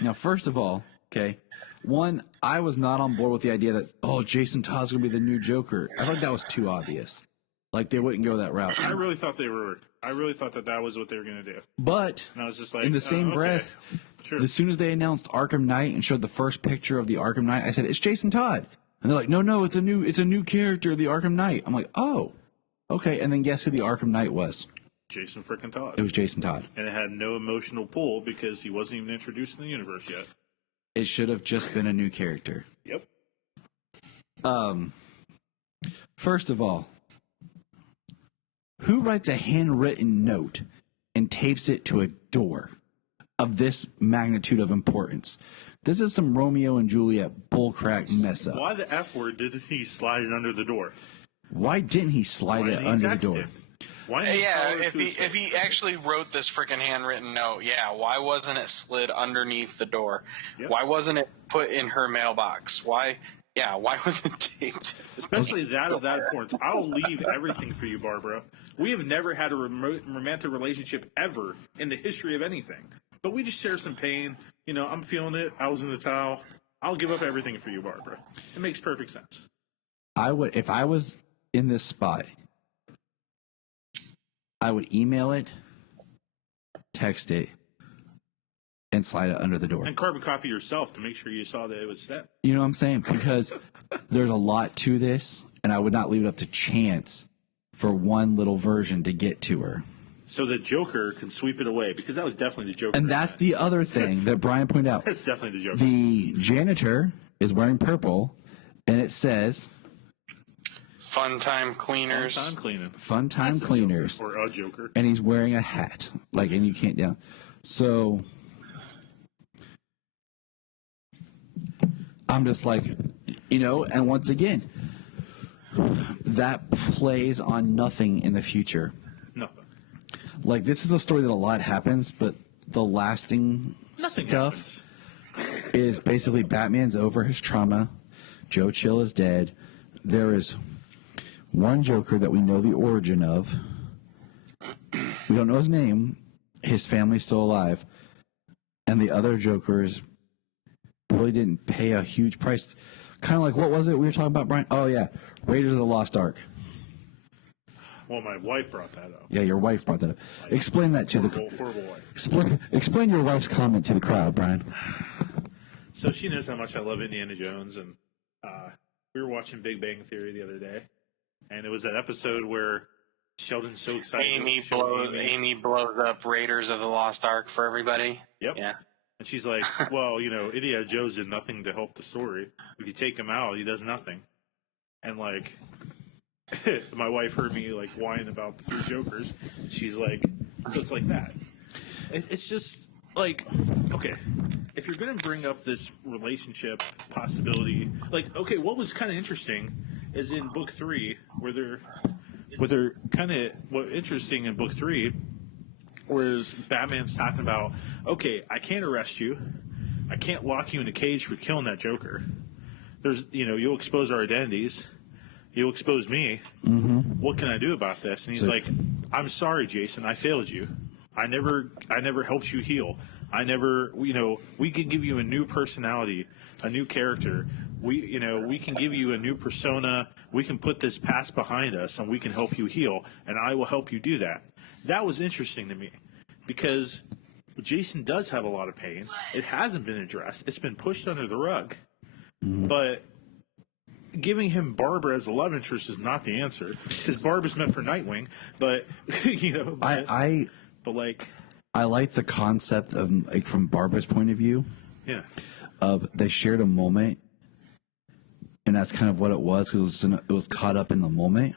Now, first of all, okay, one, I was not on board with the idea that, Jason Todd's going to be the new Joker. I thought that was too obvious. Like, they wouldn't go that route. I really thought that was what they were going to do. But, and I was just like, in the same breath, sure. As soon as they announced Arkham Knight and showed the first picture of the Arkham Knight, I said, it's Jason Todd. And they're like, no, it's a new character, the Arkham Knight. I'm like, oh, Okay, and then guess who the Arkham Knight was? Jason frickin' Todd. It was Jason Todd. And it had no emotional pull because he wasn't even introduced in the universe yet. It should have just been a new character. Yep. First of all, who writes a handwritten note and tapes it to a door of this magnitude of importance? This is some Romeo and Juliet bullcrack mess up. Why the F word did he slide it under the door? Why didn't he slide it under the door? If he actually wrote this freaking handwritten note, why wasn't it slid underneath the door? Yep. Why wasn't it put in her mailbox? Why was it taped? Especially that of that importance. I'll leave everything for you, Barbara. We have never had a romantic relationship ever in the history of anything. But we just share some pain. You know, I'm feeling it. I was in the towel. I'll give up everything for you, Barbara. It makes perfect sense. I would, if I was in this spot, I would email it, text it, and slide it under the door. And carbon copy yourself to make sure you saw that it was sent. You know what I'm saying? Because there's a lot to this, and I would not leave it up to chance for one little version to get to her. So the Joker can sweep it away, because that was definitely the Joker. And that's the other thing that Bryan pointed out. That's definitely the Joker. The janitor is wearing purple, and it says... Fun time cleaners. Fun time cleaning. Fun time That's cleaners. Joker, or a Joker. And he's wearing a hat. And you can't down. So... I'm just like, and once again, that plays on nothing in the future. Nothing. Like, this is a story that a lot happens, but the lasting Nothing stuff is basically Batman's over his trauma. Joe Chill is dead. There is one Joker that we know the origin of. We don't know his name. His family's still alive. And the other Jokers really didn't pay a huge price. Kind of like, what was it we were talking about, Bryan? Oh, yeah. Raiders of the Lost Ark. Well, my wife brought that up. Yeah, your wife brought that up. Explain that to horrible wife. Explain your wife's comment to the crowd, Bryan. So she knows how much I love Indiana Jones, and we were watching Big Bang Theory the other day, and it was that episode where Sheldon's so excited. Amy blows up Raiders of the Lost Ark for everybody. Yep. Yeah. And she's like, well, Indiana Jones did nothing to help the story. If you take him out, he does nothing. And, like, my wife heard me, like, whine about the three Jokers. She's like, so it's like that. It's just, like, okay, if you're going to bring up this relationship possibility, like, okay, what was kind of interesting is in book 3, where they're kind of, what interesting in book 3, whereas Batman's talking about, okay, I can't arrest you. I can't lock you in a cage for killing that Joker. There's, you'll expose our identities. You'll expose me. Mm-hmm. What can I do about this? And he's like, I'm sorry, Jason. I failed you. I never helped you heal. I never, we can give you a new personality, a new character. We can give you a new persona. We can put this past behind us, and we can help you heal. And I will help you do that. That was interesting to me because Jason does have a lot of pain. It hasn't been addressed. It's been pushed under the rug. Mm-hmm. But giving him Barbara as a love interest is not the answer because Barbara's meant for Nightwing. But, I like the concept of, like, from Barbara's point of view. Yeah. Of they shared a moment, and that's kind of what it was because it was caught up in the moment.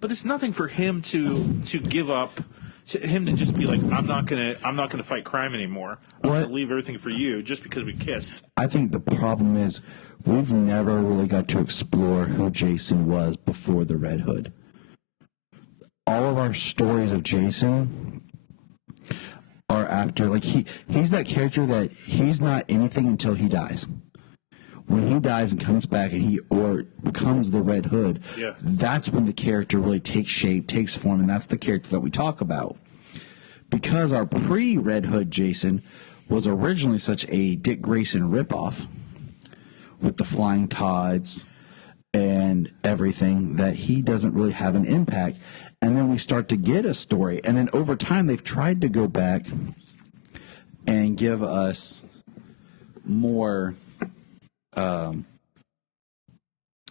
But it's nothing for him to give up, to him to just be like, I'm not gonna fight crime anymore. I'm gonna leave everything for you just because we kissed. I think the problem is we've never really got to explore who Jason was before the Red Hood. All of our stories of Jason are after, like, he's that character that he's not anything until he dies. When he dies and comes back and or becomes the Red Hood, that's when the character really takes shape, takes form, and that's the character that we talk about. Because our pre-Red Hood Jason was originally such a Dick Grayson ripoff with the Flying Todds and everything that he doesn't really have an impact. And then we start to get a story. And then over time, they've tried to go back and give us more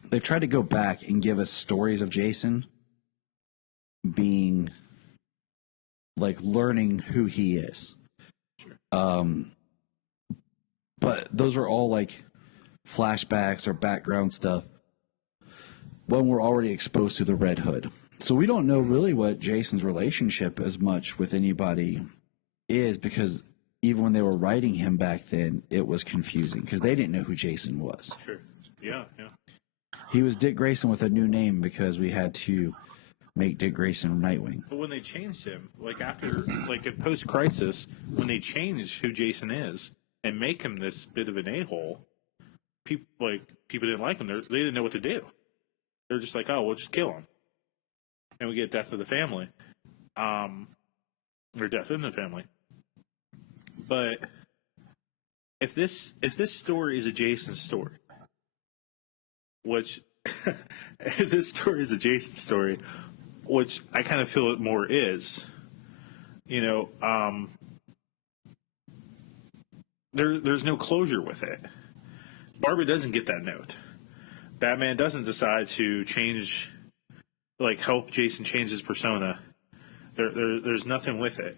they've tried to go back and give us stories of Jason being like learning who he is. Sure. But those are all like flashbacks or background stuff when we're already exposed to the Red Hood. So we don't know really what Jason's relationship as much with anybody is, because even when they were writing him back then, it was confusing because they didn't know who Jason was. Sure. Yeah, yeah. He was Dick Grayson with a new name because we had to make Dick Grayson Nightwing. But when they changed him, like after, like at post-crisis, when they changed who Jason is and make him this bit of an a-hole, people didn't like him. They didn't know what to do. They're just like, oh, we'll just kill him, and we get death of the family, or death in the family. But if this story is a Jason story, which if this story is a Jason story, which I kind of feel it more is, there's no closure with it. Barbara doesn't get that note. Batman doesn't decide to change, like help Jason change his persona. There's nothing with it.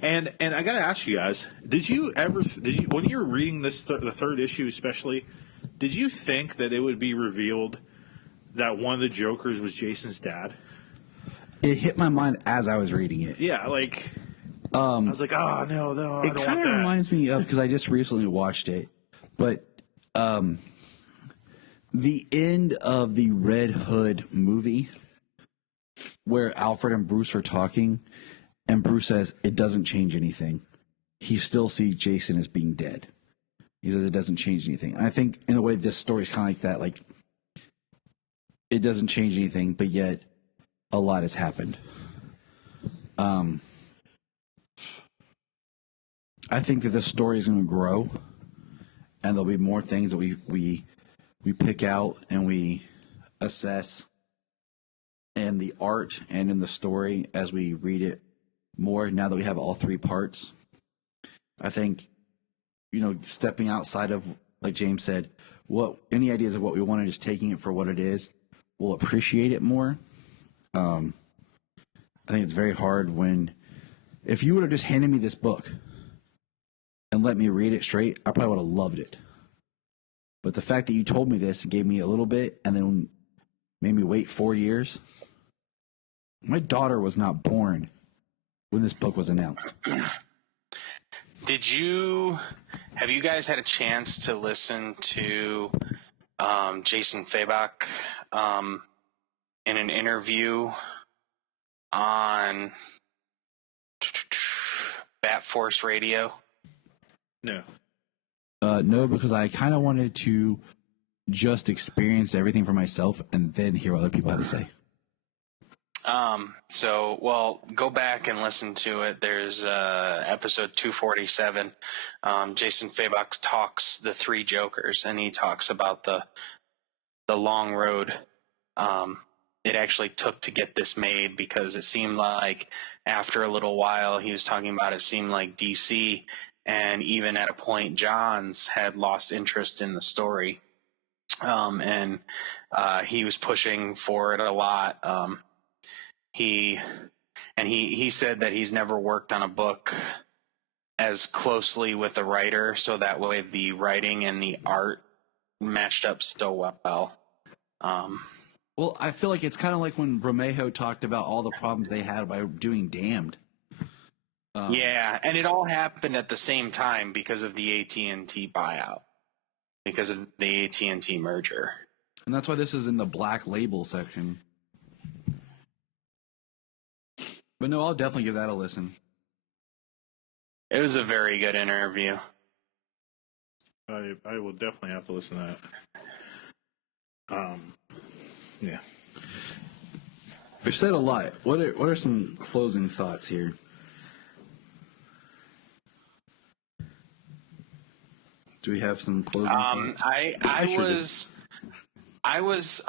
And I gotta ask you guys, did you when you were reading this the third issue especially, did you think that it would be revealed that one of the Jokers was Jason's dad? It hit my mind as I was reading it. Yeah, like I was like, oh no, I don't want that. It kind of reminds me of, because I just recently watched it, but the end of the Red Hood movie, where Alfred and Bruce are talking, and Bruce says it doesn't change anything. He still sees Jason as being dead. He says it doesn't change anything. And I think in a way this story is kind of like that. Like, it doesn't change anything, but yet a lot has happened. I think that this story is going to grow, and there'll be more things that we pick out and we assess in the art and in the story as we read it more, now that we have all three parts. I think, stepping outside of, like James said, any ideas of what we want and just taking it for what it is, we'll appreciate it more. I think it's very hard if you would have just handed me this book and let me read it straight, I probably would have loved it. But the fact that you told me this and gave me a little bit and then made me wait 4 years. My daughter was not born when this book was announced. Have you guys had a chance to listen to Jason Fabok in an interview on Bat Force Radio? No. No, because I kind of wanted to just experience everything for myself and then hear what other people had to say. Go back and listen to it. There's episode 247. Jason Fabok talks the three Jokers, and he talks about the long road it actually took to get this made, because it seemed like after a little while, he was talking about, it seemed like DC and even at a point Johns had lost interest in the story, and he was pushing for it a lot. He said that he's never worked on a book as closely with the writer, so that way the writing and the art matched up so well. Well, I feel like it's kind of like when Romejo talked about all the problems they had by doing Damned. Yeah, and it all happened at the same time because of the AT&T buyout, because of the AT&T merger. And that's why this is in the Black Label section. But no, I'll definitely give that a listen. It was a very good interview. I will definitely have to listen to that. Yeah. We've said a lot. What are some closing thoughts here? Do we have some closing thoughts? I was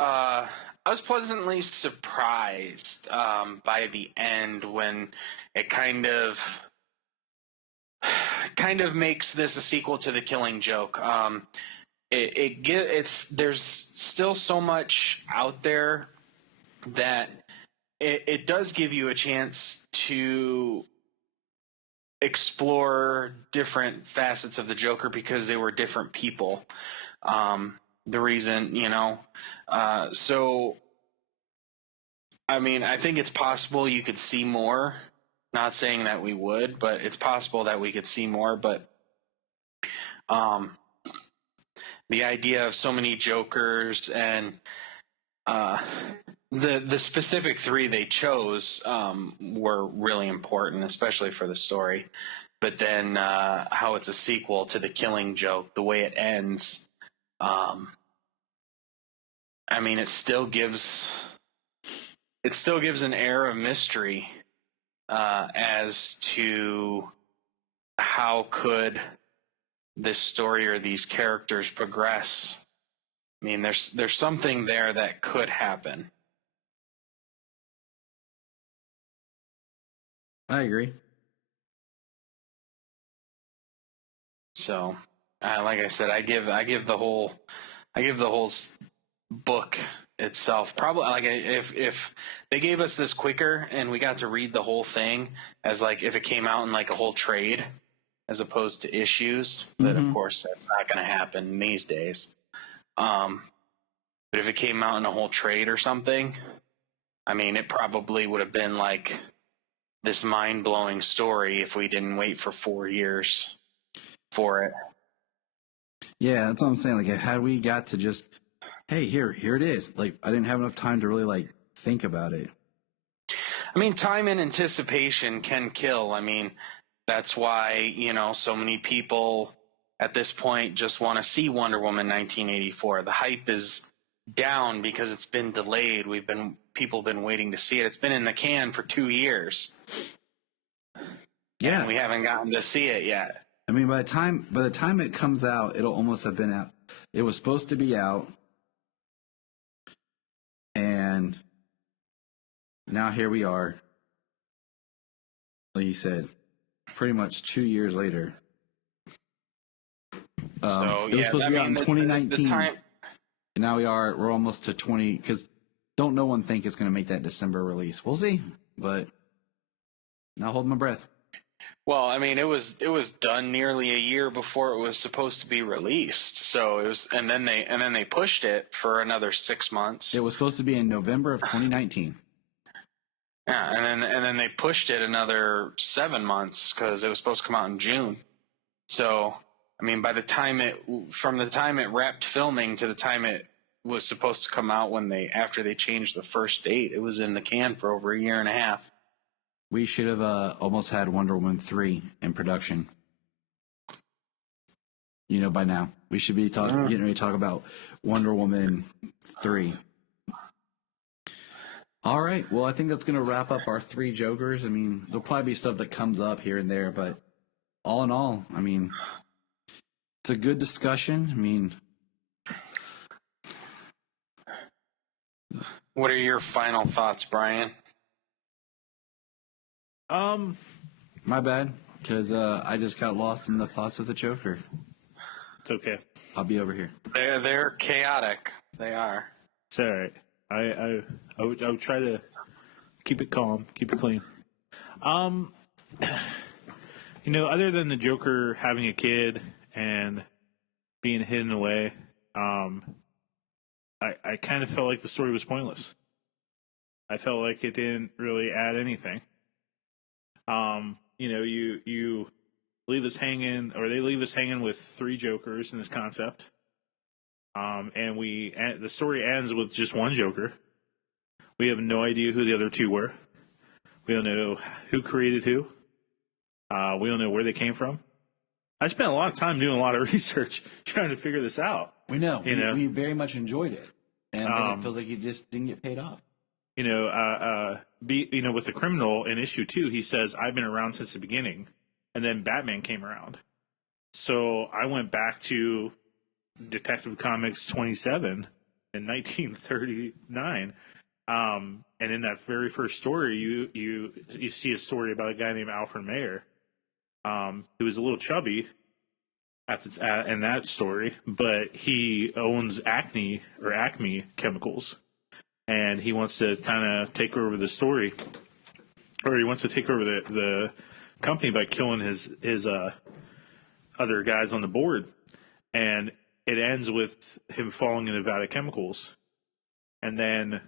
pleasantly surprised by the end, when it kind of makes this a sequel to The Killing Joke. there's still so much out there that it does give you a chance to explore different facets of the Joker because they were different people. The reason, so I mean, I think it's possible you could see more. Not saying that we would, but it's possible that we could see more. But the idea of so many Jokers and the specific three they chose were really important, especially for the story. But then how it's a sequel to The Killing Joke, the way it ends, I mean, it still gives an air of mystery as to how could this story or these characters progress. I mean, there's something there that could happen. I agree. So, like I said, I give the whole book itself probably, like, if they gave us this quicker and we got to read the whole thing as, like, if it came out in like a whole trade as opposed to issues, but of course that's not going to happen these days. But if it came out in a whole trade or something, I mean, it probably would have been like this mind-blowing story if we didn't wait for 4 years for it. Yeah, that's what I'm saying. Like, had we got to just, hey, here it is. Like, I didn't have enough time to really, like, think about it. I mean, time and anticipation can kill. I mean, that's why, so many people at this point just want to see Wonder Woman 1984. The hype is down because it's been delayed. People have been waiting to see it. It's been in the can for 2 years. Yeah. And we haven't gotten to see it yet. I mean, by the time it comes out, it'll almost have been out. It was supposed to be out, and now here we are. Like you said, pretty much 2 years later. So it was supposed to be out in 2019, and now we're almost to 20. Because don't no one think it's going to make that December release? We'll see, but not hold my breath. Well, I mean, it was done nearly a year before it was supposed to be released. So it was, and then they pushed it for another 6 months. It was supposed to be in November of 2019. Yeah, and then they pushed it another 7 months because it was supposed to come out in June. So, I mean, from the time it wrapped filming to the time it was supposed to come out after they changed the first date, it was in the can for over a year and a half. We should have almost had Wonder Woman 3 in production. By now. We should be getting ready to talk about Wonder Woman 3. All right. Well, I think that's going to wrap up our 3 Jokers. I mean, there'll probably be stuff that comes up here and there, but all in all, I mean, it's a good discussion. I mean, what are your final thoughts, Bryan? My bad, because I just got lost in the thoughts of the Joker. It's okay. I'll be over here. They're chaotic. They are. It's all right. I would try to keep it calm, keep it clean. Other than the Joker having a kid and being hidden away, I kind of felt like the story was pointless. I felt like it didn't really add anything. You leave us hanging, or they leave us hanging with 3 Jokers in this concept. And the story ends with just one Joker. We have no idea who the other 2 were. We don't know who created who. We don't know where they came from. I spent a lot of time doing a lot of research trying to figure this out. We know. We very much enjoyed it. And then it feels like it just didn't get paid off. With the criminal in issue 2, he says, I've been around since the beginning. And then Batman came around. So I went back to Detective Comics 27 in 1939. And in that very first story, you see a story about a guy named Alfred Mayer, who was a little chubby, in that story, but he owns Acme Chemicals, and he wants to kind of take over the story, or he wants to take over the company by killing his other guys on the board, and it ends with him falling into Nevada Chemicals, and then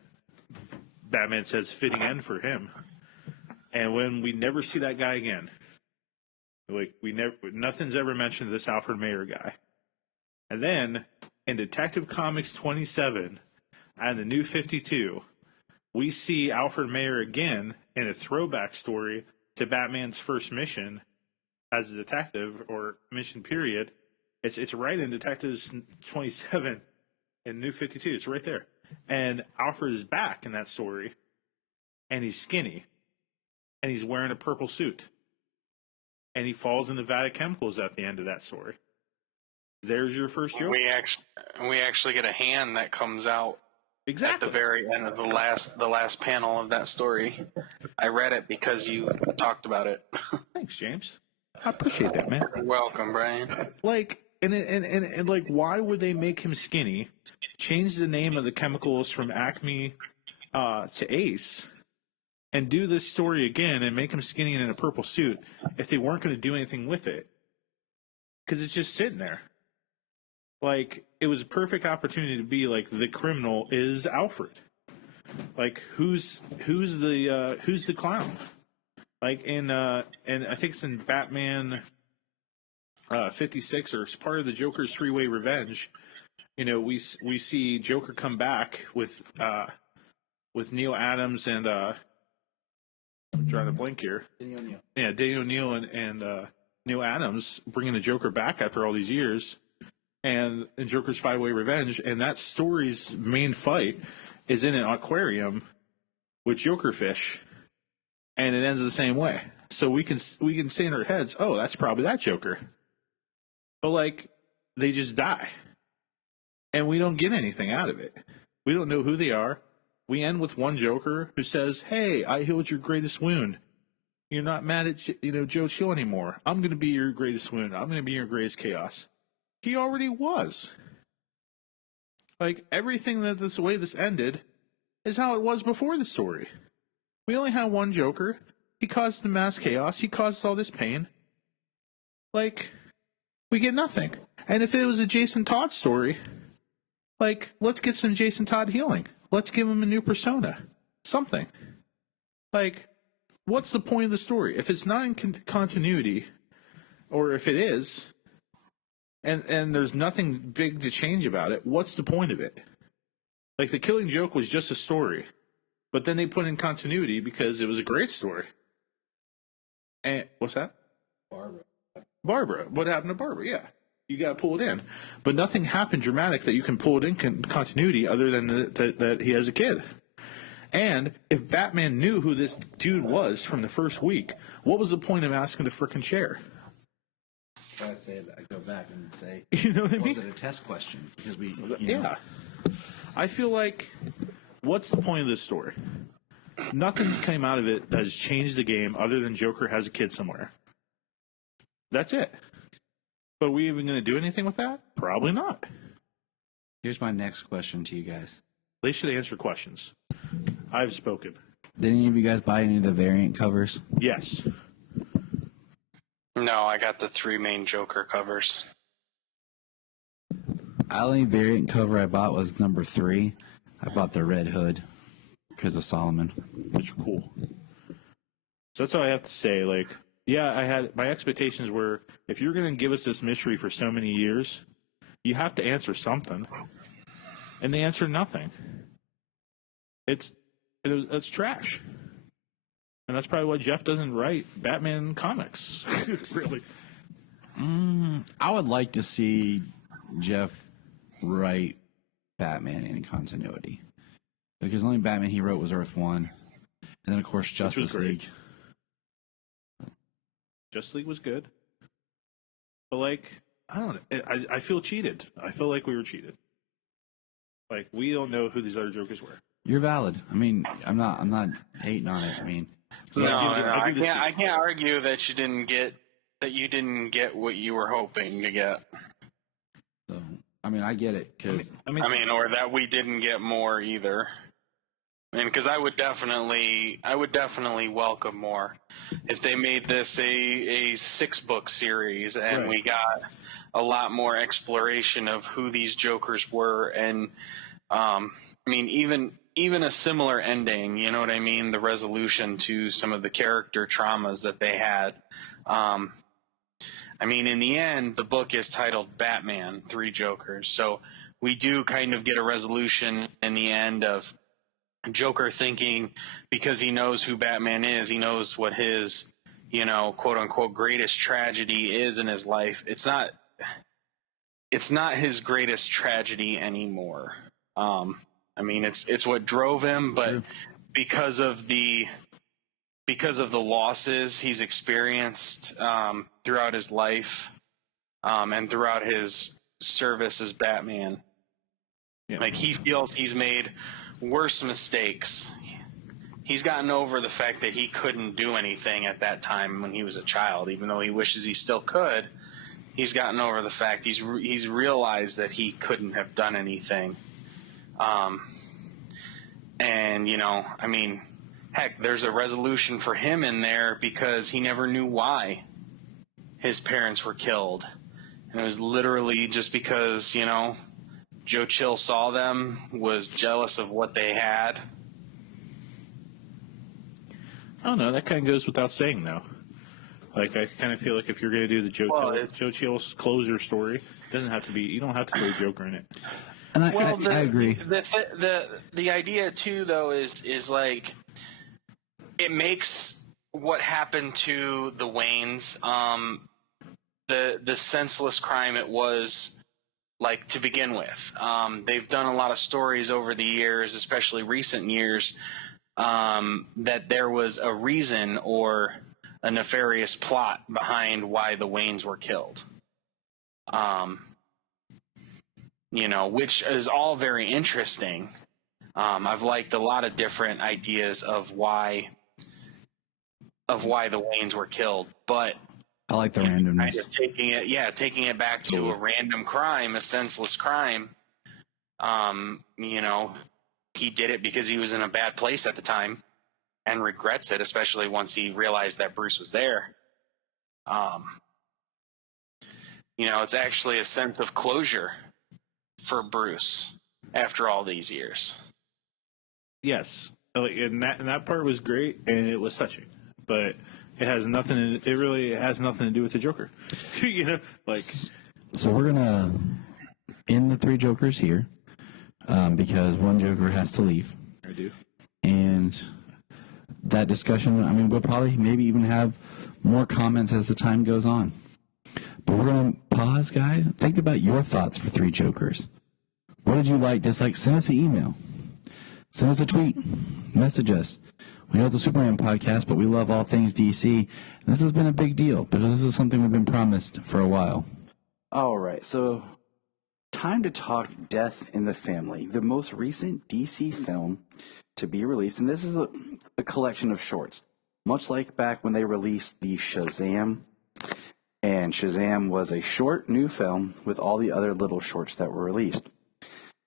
Batman says fitting end for him, and when we never see that guy again. Like nothing's ever mentioned of this Alfred Mayer guy. And then in Detective Comics 27 and the New 52, we see Alfred Mayer again in a throwback story to Batman's first mission as a detective, or mission period. It's right in Detectives 27 and New 52. It's right there. And Alfred is back in that story, and he's skinny, and he's wearing a purple suit. And he falls in Nevada Chemicals at the end of that story. There's your first joke. We actually get a hand that comes out exactly at the very end of the last panel of that story. I read it because you talked about it. Thanks, James. I appreciate that, man. You're welcome, Brian. Like, and like, why would they make him skinny? Change the name of the chemicals from Acme to Ace, and do this story again and make him skinny and in a purple suit if they weren't going to do anything with it. Because it's just sitting there. Like, it was a perfect opportunity to be like, the criminal is Alfred. Like, who's the clown? Like and I think it's in Batman 56, or it's part of the Joker's three-way revenge. You know, we see Joker come back with Neil Adams and I'm trying to blink here. Danny O'Neill and Neil Adams bringing the Joker back after all these years, and in Joker's five-way revenge, and that story's main fight is in an aquarium with Joker fish, and it ends the same way. So we can say in our heads, oh, that's probably that Joker. But like, they just die, and we don't get anything out of it. We don't know who they are. We end with one Joker who says, "Hey, I healed your greatest wound. You're not mad at Joe Chill anymore. I'm going to be your greatest wound. I'm going to be your greatest chaos." He already was. Like, everything the way this ended is how it was before the story. We only had one Joker. He caused the mass chaos. He caused all this pain. Like, we get nothing. And if it was a Jason Todd story, like, let's get some Jason Todd healing. Let's give him a new persona. Something. Like, what's the point of the story? If it's not in continuity, or if it is, and there's nothing big to change about it, what's the point of it? Like, the Killing Joke was just a story, but then they put in continuity because it was a great story. And what's that? Barbara. What happened to Barbara? Yeah. You got to pull it in. But nothing happened dramatic that you can pull it in continuity other than that he has a kid. And if Batman knew who this dude was from the first week, what was the point of asking the frickin' chair? I say I go back and say, you know what I mean? Was it a test question? Because yeah. I feel like, what's the point of this story? Nothing's came out of it that has changed the game other than Joker has a kid somewhere. That's it. But are we even going to do anything with that? Probably not. Here's my next question to you guys. They should answer questions. I've spoken. Did any of you guys buy any of the variant covers? Yes. No, I got the three main Joker covers. The only variant cover I bought was number 3. I bought the Red Hood because of Solomon. Which are cool. So that's all I have to say. Like, yeah, I had my expectations were, if you're going to give us this mystery for so many years, you have to answer something. And they answered nothing. It's trash. And that's probably why Jeff doesn't write Batman comics. Really. I would like to see Jeff write Batman in continuity. Because the only Batman he wrote was Earth 1. And then, of course, Justice League. Justice League was good. But, like, I don't know. I feel cheated. I feel like we were cheated. Like, we don't know who these other Jokers were. You're valid. I mean, I'm not hating on it. I mean, I can't argue that you didn't get that you didn't get what you were hoping to get. So, I mean, I get it because I mean, or that we didn't get more either. I mean, because I would definitely welcome more if they made this a 6-book series and Right. we got a lot more exploration of who these Jokers were, and I mean, even a similar ending. You know what I mean? The resolution to some of the character traumas that they had. I mean, in the end, the book is titled Batman, 3 Jokers. So we do kind of get a resolution in the end of Joker thinking, because he knows who Batman is, he knows what his, quote unquote, greatest tragedy is in his life. It's not his greatest tragedy anymore. I mean, it's what drove him, but True. because of the losses he's experienced throughout his life and throughout his service as Batman, like he feels he's made worse mistakes. He's gotten over the fact that he couldn't do anything at that time when he was a child, even though he wishes he still could. He's gotten over the fact he's realized that he couldn't have done anything. And I mean, heck, there's a resolution for him in there because he never knew why his parents were killed. And it was literally just because, Joe Chill saw them, was jealous of what they had. I don't know. That kind of goes without saying, though. Like, I kind of feel like if you're going to do the Joe Chill's closure story, it doesn't have to be. You don't have to throw Joker in it. and I agree. The idea too, though, is like it makes what happened to the Waynes, the senseless crime it was, like, to begin with. They've done a lot of stories over the years, especially recent years, that there was a reason or a nefarious plot behind why the Waynes were killed. Which is all very interesting. I've liked a lot of different ideas of why the Waynes were killed, but I like the randomness. kind of taking it back to a random crime, a senseless crime. He did it because he was in a bad place at the time and regrets it, especially once he realized that Bruce was there. It's actually a sense of closure for Bruce after all these years. Yes, and that part was great, and it was touching, but it has nothing. It really has nothing to do with the Joker. So we're gonna end the 3 Jokers here because one Joker has to leave. I do. And that discussion, I mean, we'll probably maybe even have more comments as the time goes on. But we're going to pause, guys. Think about your thoughts for 3 Jokers. What did you like, dislike? Send us an email. Send us a tweet. Message us. We know it's a Superman podcast, but we love all things DC. And this has been a big deal because this is something we've been promised for a while. All right, so time to talk Death in the Family, the most recent DC film to be released. And this is a collection of shorts, much like back when they released the Shazam. And Shazam was a short new film with all the other little shorts that were released.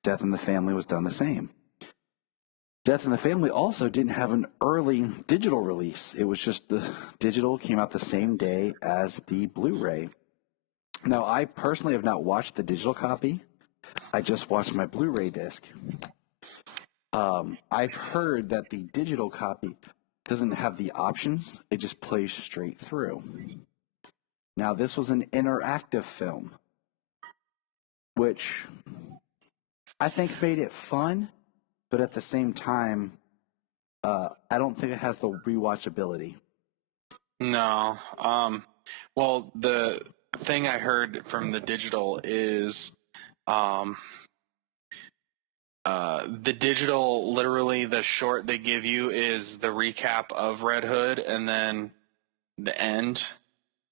Death in the Family was done the same. Death in the Family also didn't have an early digital release. It was just the digital came out the same day as the Blu-ray. Now, I personally have not watched the digital copy. I just watched my Blu-ray disc. I've heard that the digital copy doesn't have the options. It just plays straight through. Now, this was an interactive film, which I think made it fun, but at the same time, I don't think it has the rewatchability. No. Well, the thing I heard from the digital is the digital, literally the short they give you is the recap of Red Hood and then the end,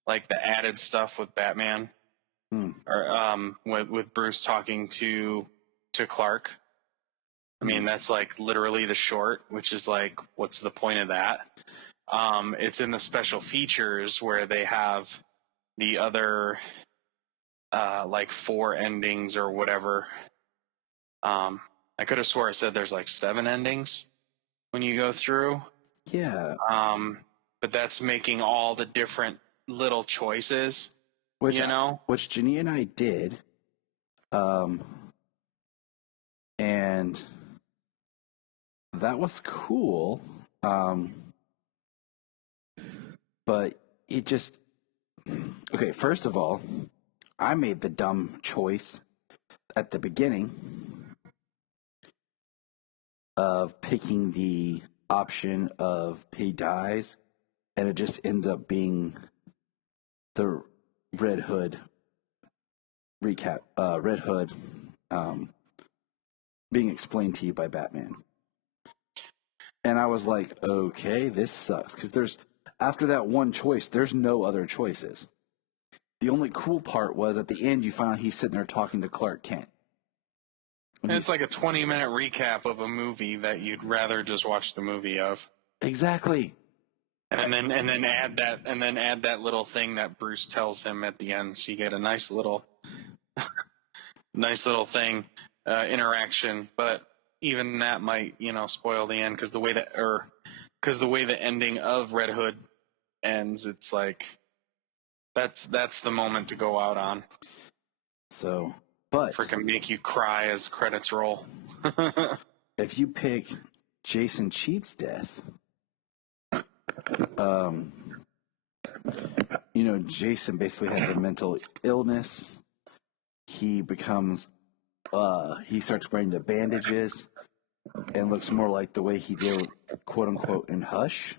like the added stuff with Batman or with Bruce talking to Clark. I mean, that's like literally the short, which is like, what's the point of that? It's in the special features where they have the other like 4 endings or whatever. I could have swore I said there's like 7 endings when you go through. Yeah. But that's making all the different little choices, Which Janine and I did. And that was cool. But it just, okay, first of all, I made the dumb choice at the beginning of picking the option of he dies, and it just ends up being the Red Hood recap, Red Hood being explained to you by Batman. And I was like, okay, this sucks. Because after that one choice, there's no other choices. The only cool part was at the end, you find out he's sitting there talking to Clark Kent. And it's like a 20-minute recap of a movie that you'd rather just watch the movie of. Exactly. And then add that little thing that Bruce tells him at the end, so you get a nice little thing, interaction. But even that might, spoil the end, because the way the ending of Red Hood ends, it's like that's the moment to go out on. So, but freaking make you cry as credits roll. If you pick Jason Cheat's death, Jason basically has a mental illness. He becomes, he starts wearing the bandages and looks more like the way he did, quote unquote, in Hush.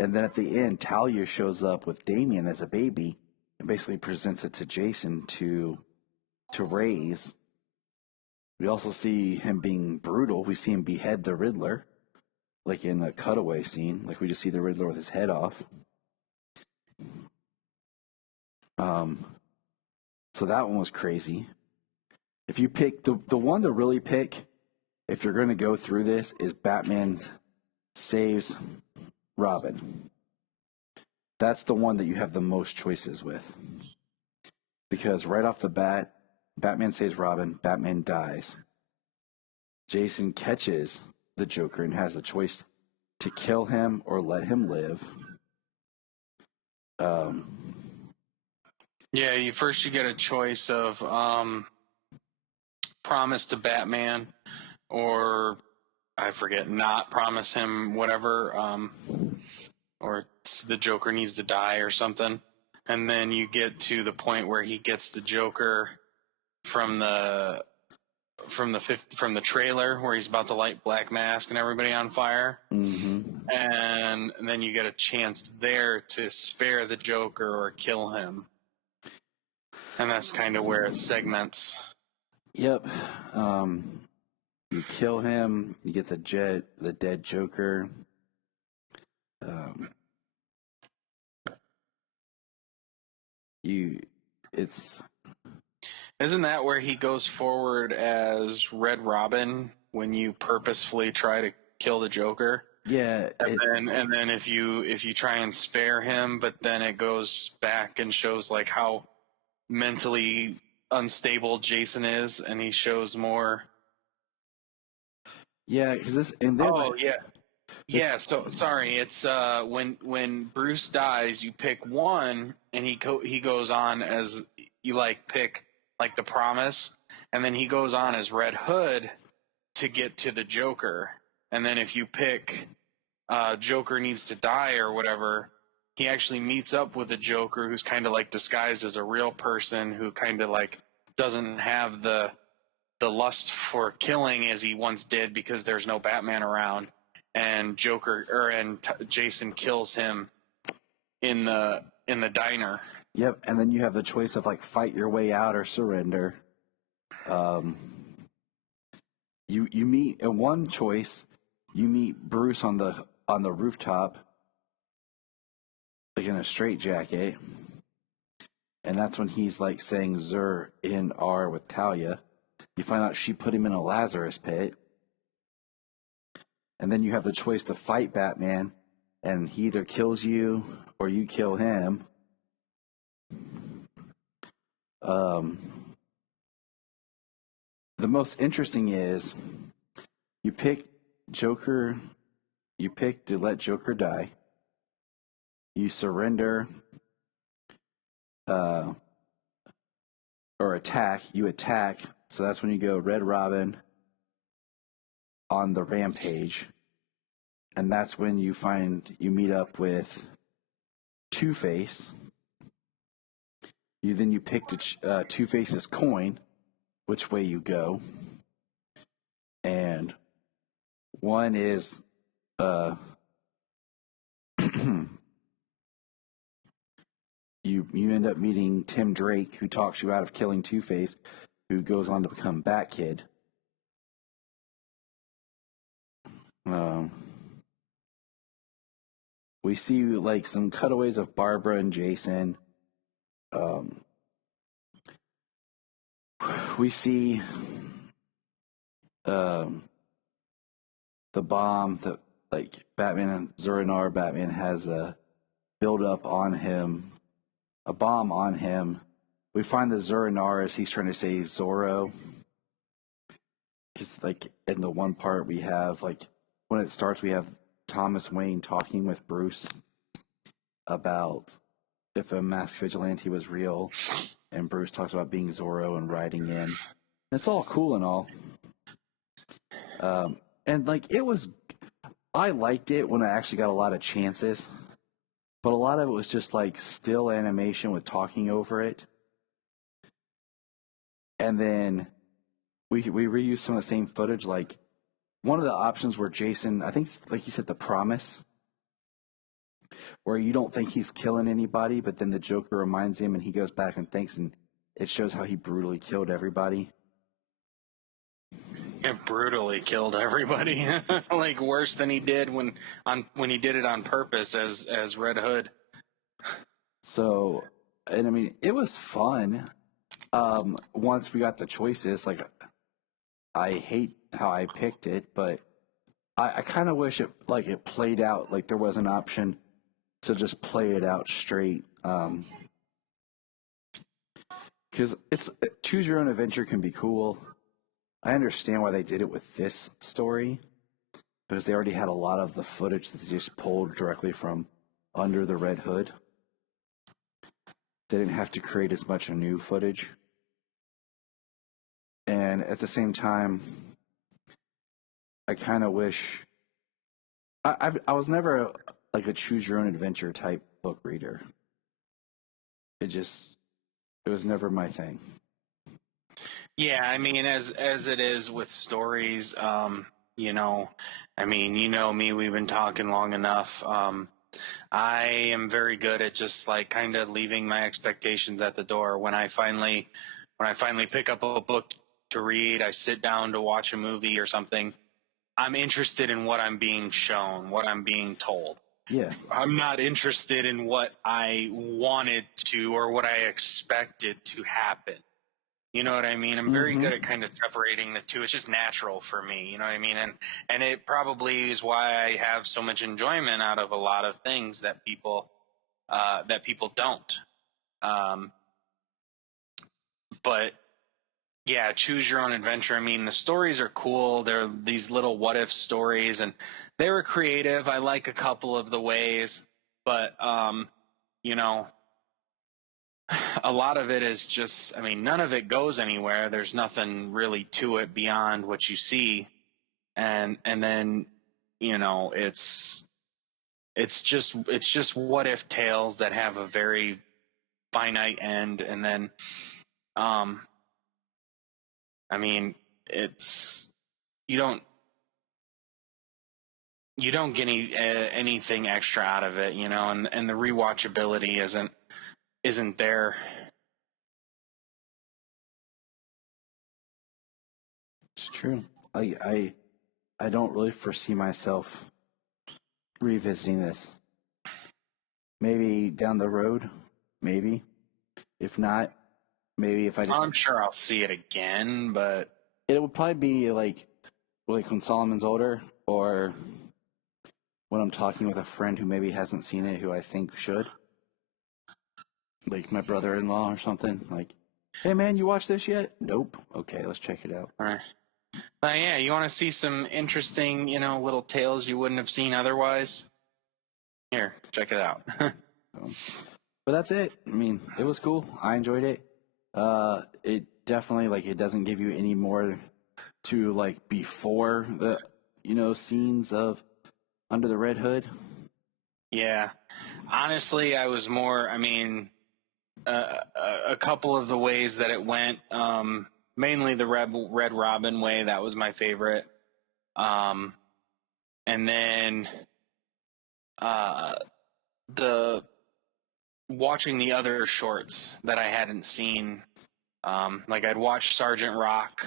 And then at the end, Talia shows up with Damien as a baby and basically presents it to Jason to raise. We also see him being brutal. We see him behead the Riddler, like in a cutaway scene. Like we just see the Riddler with his head off. So that one was crazy. If you pick the one to really pick, if you're going to go through this, is Batman saves Robin. That's the one that you have the most choices with. Because right off the bat, Batman saves Robin, Batman dies. Jason catches the Joker and has the choice to kill him or let him live. Yeah, you get a choice of promise to Batman, or I forget, not promise him whatever, or the Joker needs to die or something. And then you get to the point where he gets the Joker from the trailer where he's about to light Black Mask and everybody on fire. Mm-hmm. And then you get a chance there to spare the Joker or kill him. And that's kind of where it segments. Yep. You kill him, you get the dead Joker. Isn't that where he goes forward as Red Robin when you purposefully try to kill the Joker? Yeah. And then if you try and spare him, but then it goes back and shows like how mentally unstable Jason is, and he shows more. Yeah, because this and then. Oh yeah. Yeah, so sorry. It's when Bruce dies, you pick one, and he goes on as you pick the Promise, and then he goes on as Red Hood to get to the Joker, and then if you pick Joker needs to die or whatever, he actually meets up with the Joker, who's kind of disguised as a real person, who kind of doesn't have the lust for killing as he once did because there's no Batman around. And Jason kills him in the diner. Yep, and then you have the choice of fight your way out or surrender. You meet in one choice. You meet Bruce on the rooftop, in a straitjacket, and that's when he's saying "Zur in R" with Talia. You find out she put him in a Lazarus pit. And then you have the choice to fight Batman, and he either kills you or you kill him. The most interesting is you pick Joker. You pick to let Joker die. You surrender, or attack. You attack. So that's when you go Red Robin on the rampage, and that's when you meet up with Two-Face. You pick Two-Face's coin, which way you go, and one is you end up meeting Tim Drake, who talks you out of killing Two-Face, who goes on to become Bat-Kid. We see like some cutaways of Barbara and Jason. We see the bomb that like Batman and Zur-En-Arrh. Batman has a build-up on him, a bomb on him. We find the Zur-En-Arrh as he's trying to say Zorro. Because like in the one part we have, like when it starts, we have Thomas Wayne talking with Bruce about if a masked vigilante was real, and Bruce talks about being Zorro and riding in. It's all cool and all. And like I liked it when I actually got a lot of chances, but a lot of it was just like still animation with talking over it. And then we reused some of the same footage. Like one of the options where Jason, I think like you said, the promise, where you don't think he's killing anybody, but then the Joker reminds him and he goes back and thinks, and it shows how he brutally killed everybody. It brutally killed everybody, like worse than he did when he did it on purpose as Red Hood. So, and I mean, it was fun. Once we got the choices, like I hate how I picked it, but I kind of wish it played out like there was an option to just play it out straight. Because choose your own adventure can be cool. I understand why they did it with this story, because they already had a lot of the footage that they just pulled directly from Under the Red Hood. They didn't have to create as much new footage. And at the same time, I kind of wish... I was never like a choose your own adventure type book reader. It was never my thing. Yeah, I mean, as it is with stories, you know, I mean, you know me, we've been talking long enough. I am very good at just like kind of leaving my expectations at the door. When I finally pick up a book to read, I sit down to watch a movie or something, I'm interested in what I'm being shown, what I'm being told. Yeah. I'm not interested in what I wanted to or what I expected to happen. You know what I mean? I'm very good at kind of separating the two. It's just natural for me. You know what I mean? And it probably is why I have so much enjoyment out of a lot of things that people don't. But yeah, choose your own adventure. I mean, the stories are cool. They're these little what if stories, and they were creative. I like a couple of the ways, but you know, a lot of it is just, I mean, none of it goes anywhere. There's nothing really to it beyond what you see. And then, you know, it's just what if tales that have a very finite end. And then, I mean, you don't get anything extra out of it, you know, and the rewatchability isn't there. It's true. I don't really foresee myself revisiting this. Maybe down the road, maybe. If not, maybe if I just... I'm sure I'll see it again, but... It would probably be like when Solomon's older, or when I'm talking with a friend who maybe hasn't seen it, who I think should. Like my brother-in-law or something. Like, hey man, you watched this yet? Nope. Okay, let's check it out. All right. Yeah, you want to see some interesting, little tales you wouldn't have seen otherwise? Here, check it out. But that's it. I mean, it was cool. I enjoyed it. It definitely, like, it doesn't give you any more to, like, before the, scenes of Under the Red Hood. Yeah. Honestly, I was more, a couple of the ways that it went, mainly the Red Robin way, that was my favorite. And then watching the other shorts that I hadn't seen, like I'd watched Sergeant Rock,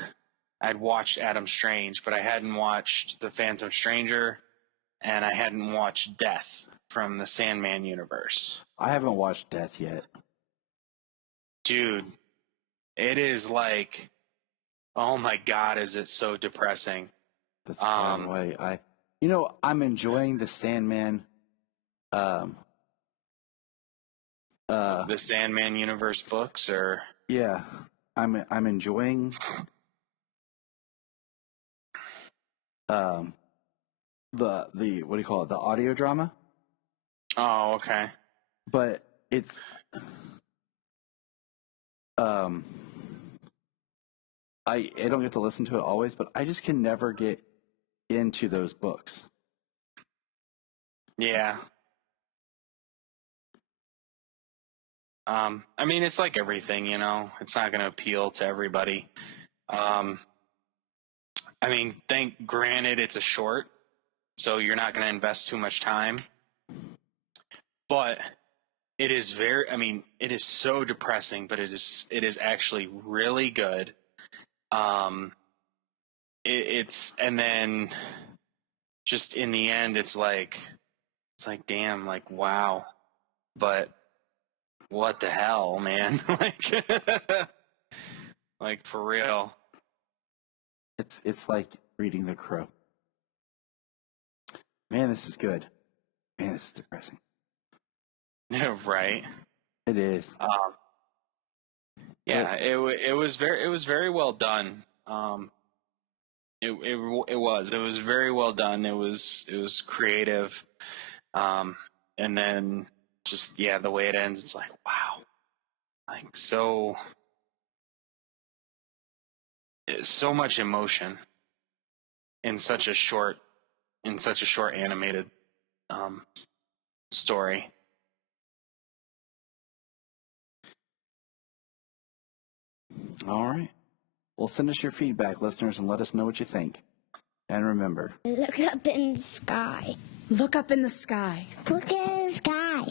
I'd watched Adam Strange, but I hadn't watched The Phantom Stranger, and I hadn't watched Death from the Sandman universe. I haven't watched Death yet. Dude, it is like, oh my God, is it so depressing? That's kind of why I'm enjoying the Sandman. The Sandman universe books, or yeah, I'm enjoying the what do you call it, the audio drama. Oh, okay. But it's I don't get to listen to it always, but I just can never get into those books. Yeah. It's like everything, it's not going to appeal to everybody. Granted, it's a short, so you're not going to invest too much time, but it is it is so depressing, but it is actually really good. And then just in the end, it's like, damn, like, wow, but what the hell, man? like for real. It's like reading The Crow. Man, this is good. Man, this is depressing. Right. It is. Yeah, it was very well done. It was very well done. It was creative. And then just, the way it ends, it's like, wow, like so much emotion in such a short animated story. All right. Well, send us your feedback, listeners, and let us know what you think. And remember, Look up in the sky. Look up in the sky. Look at the sky.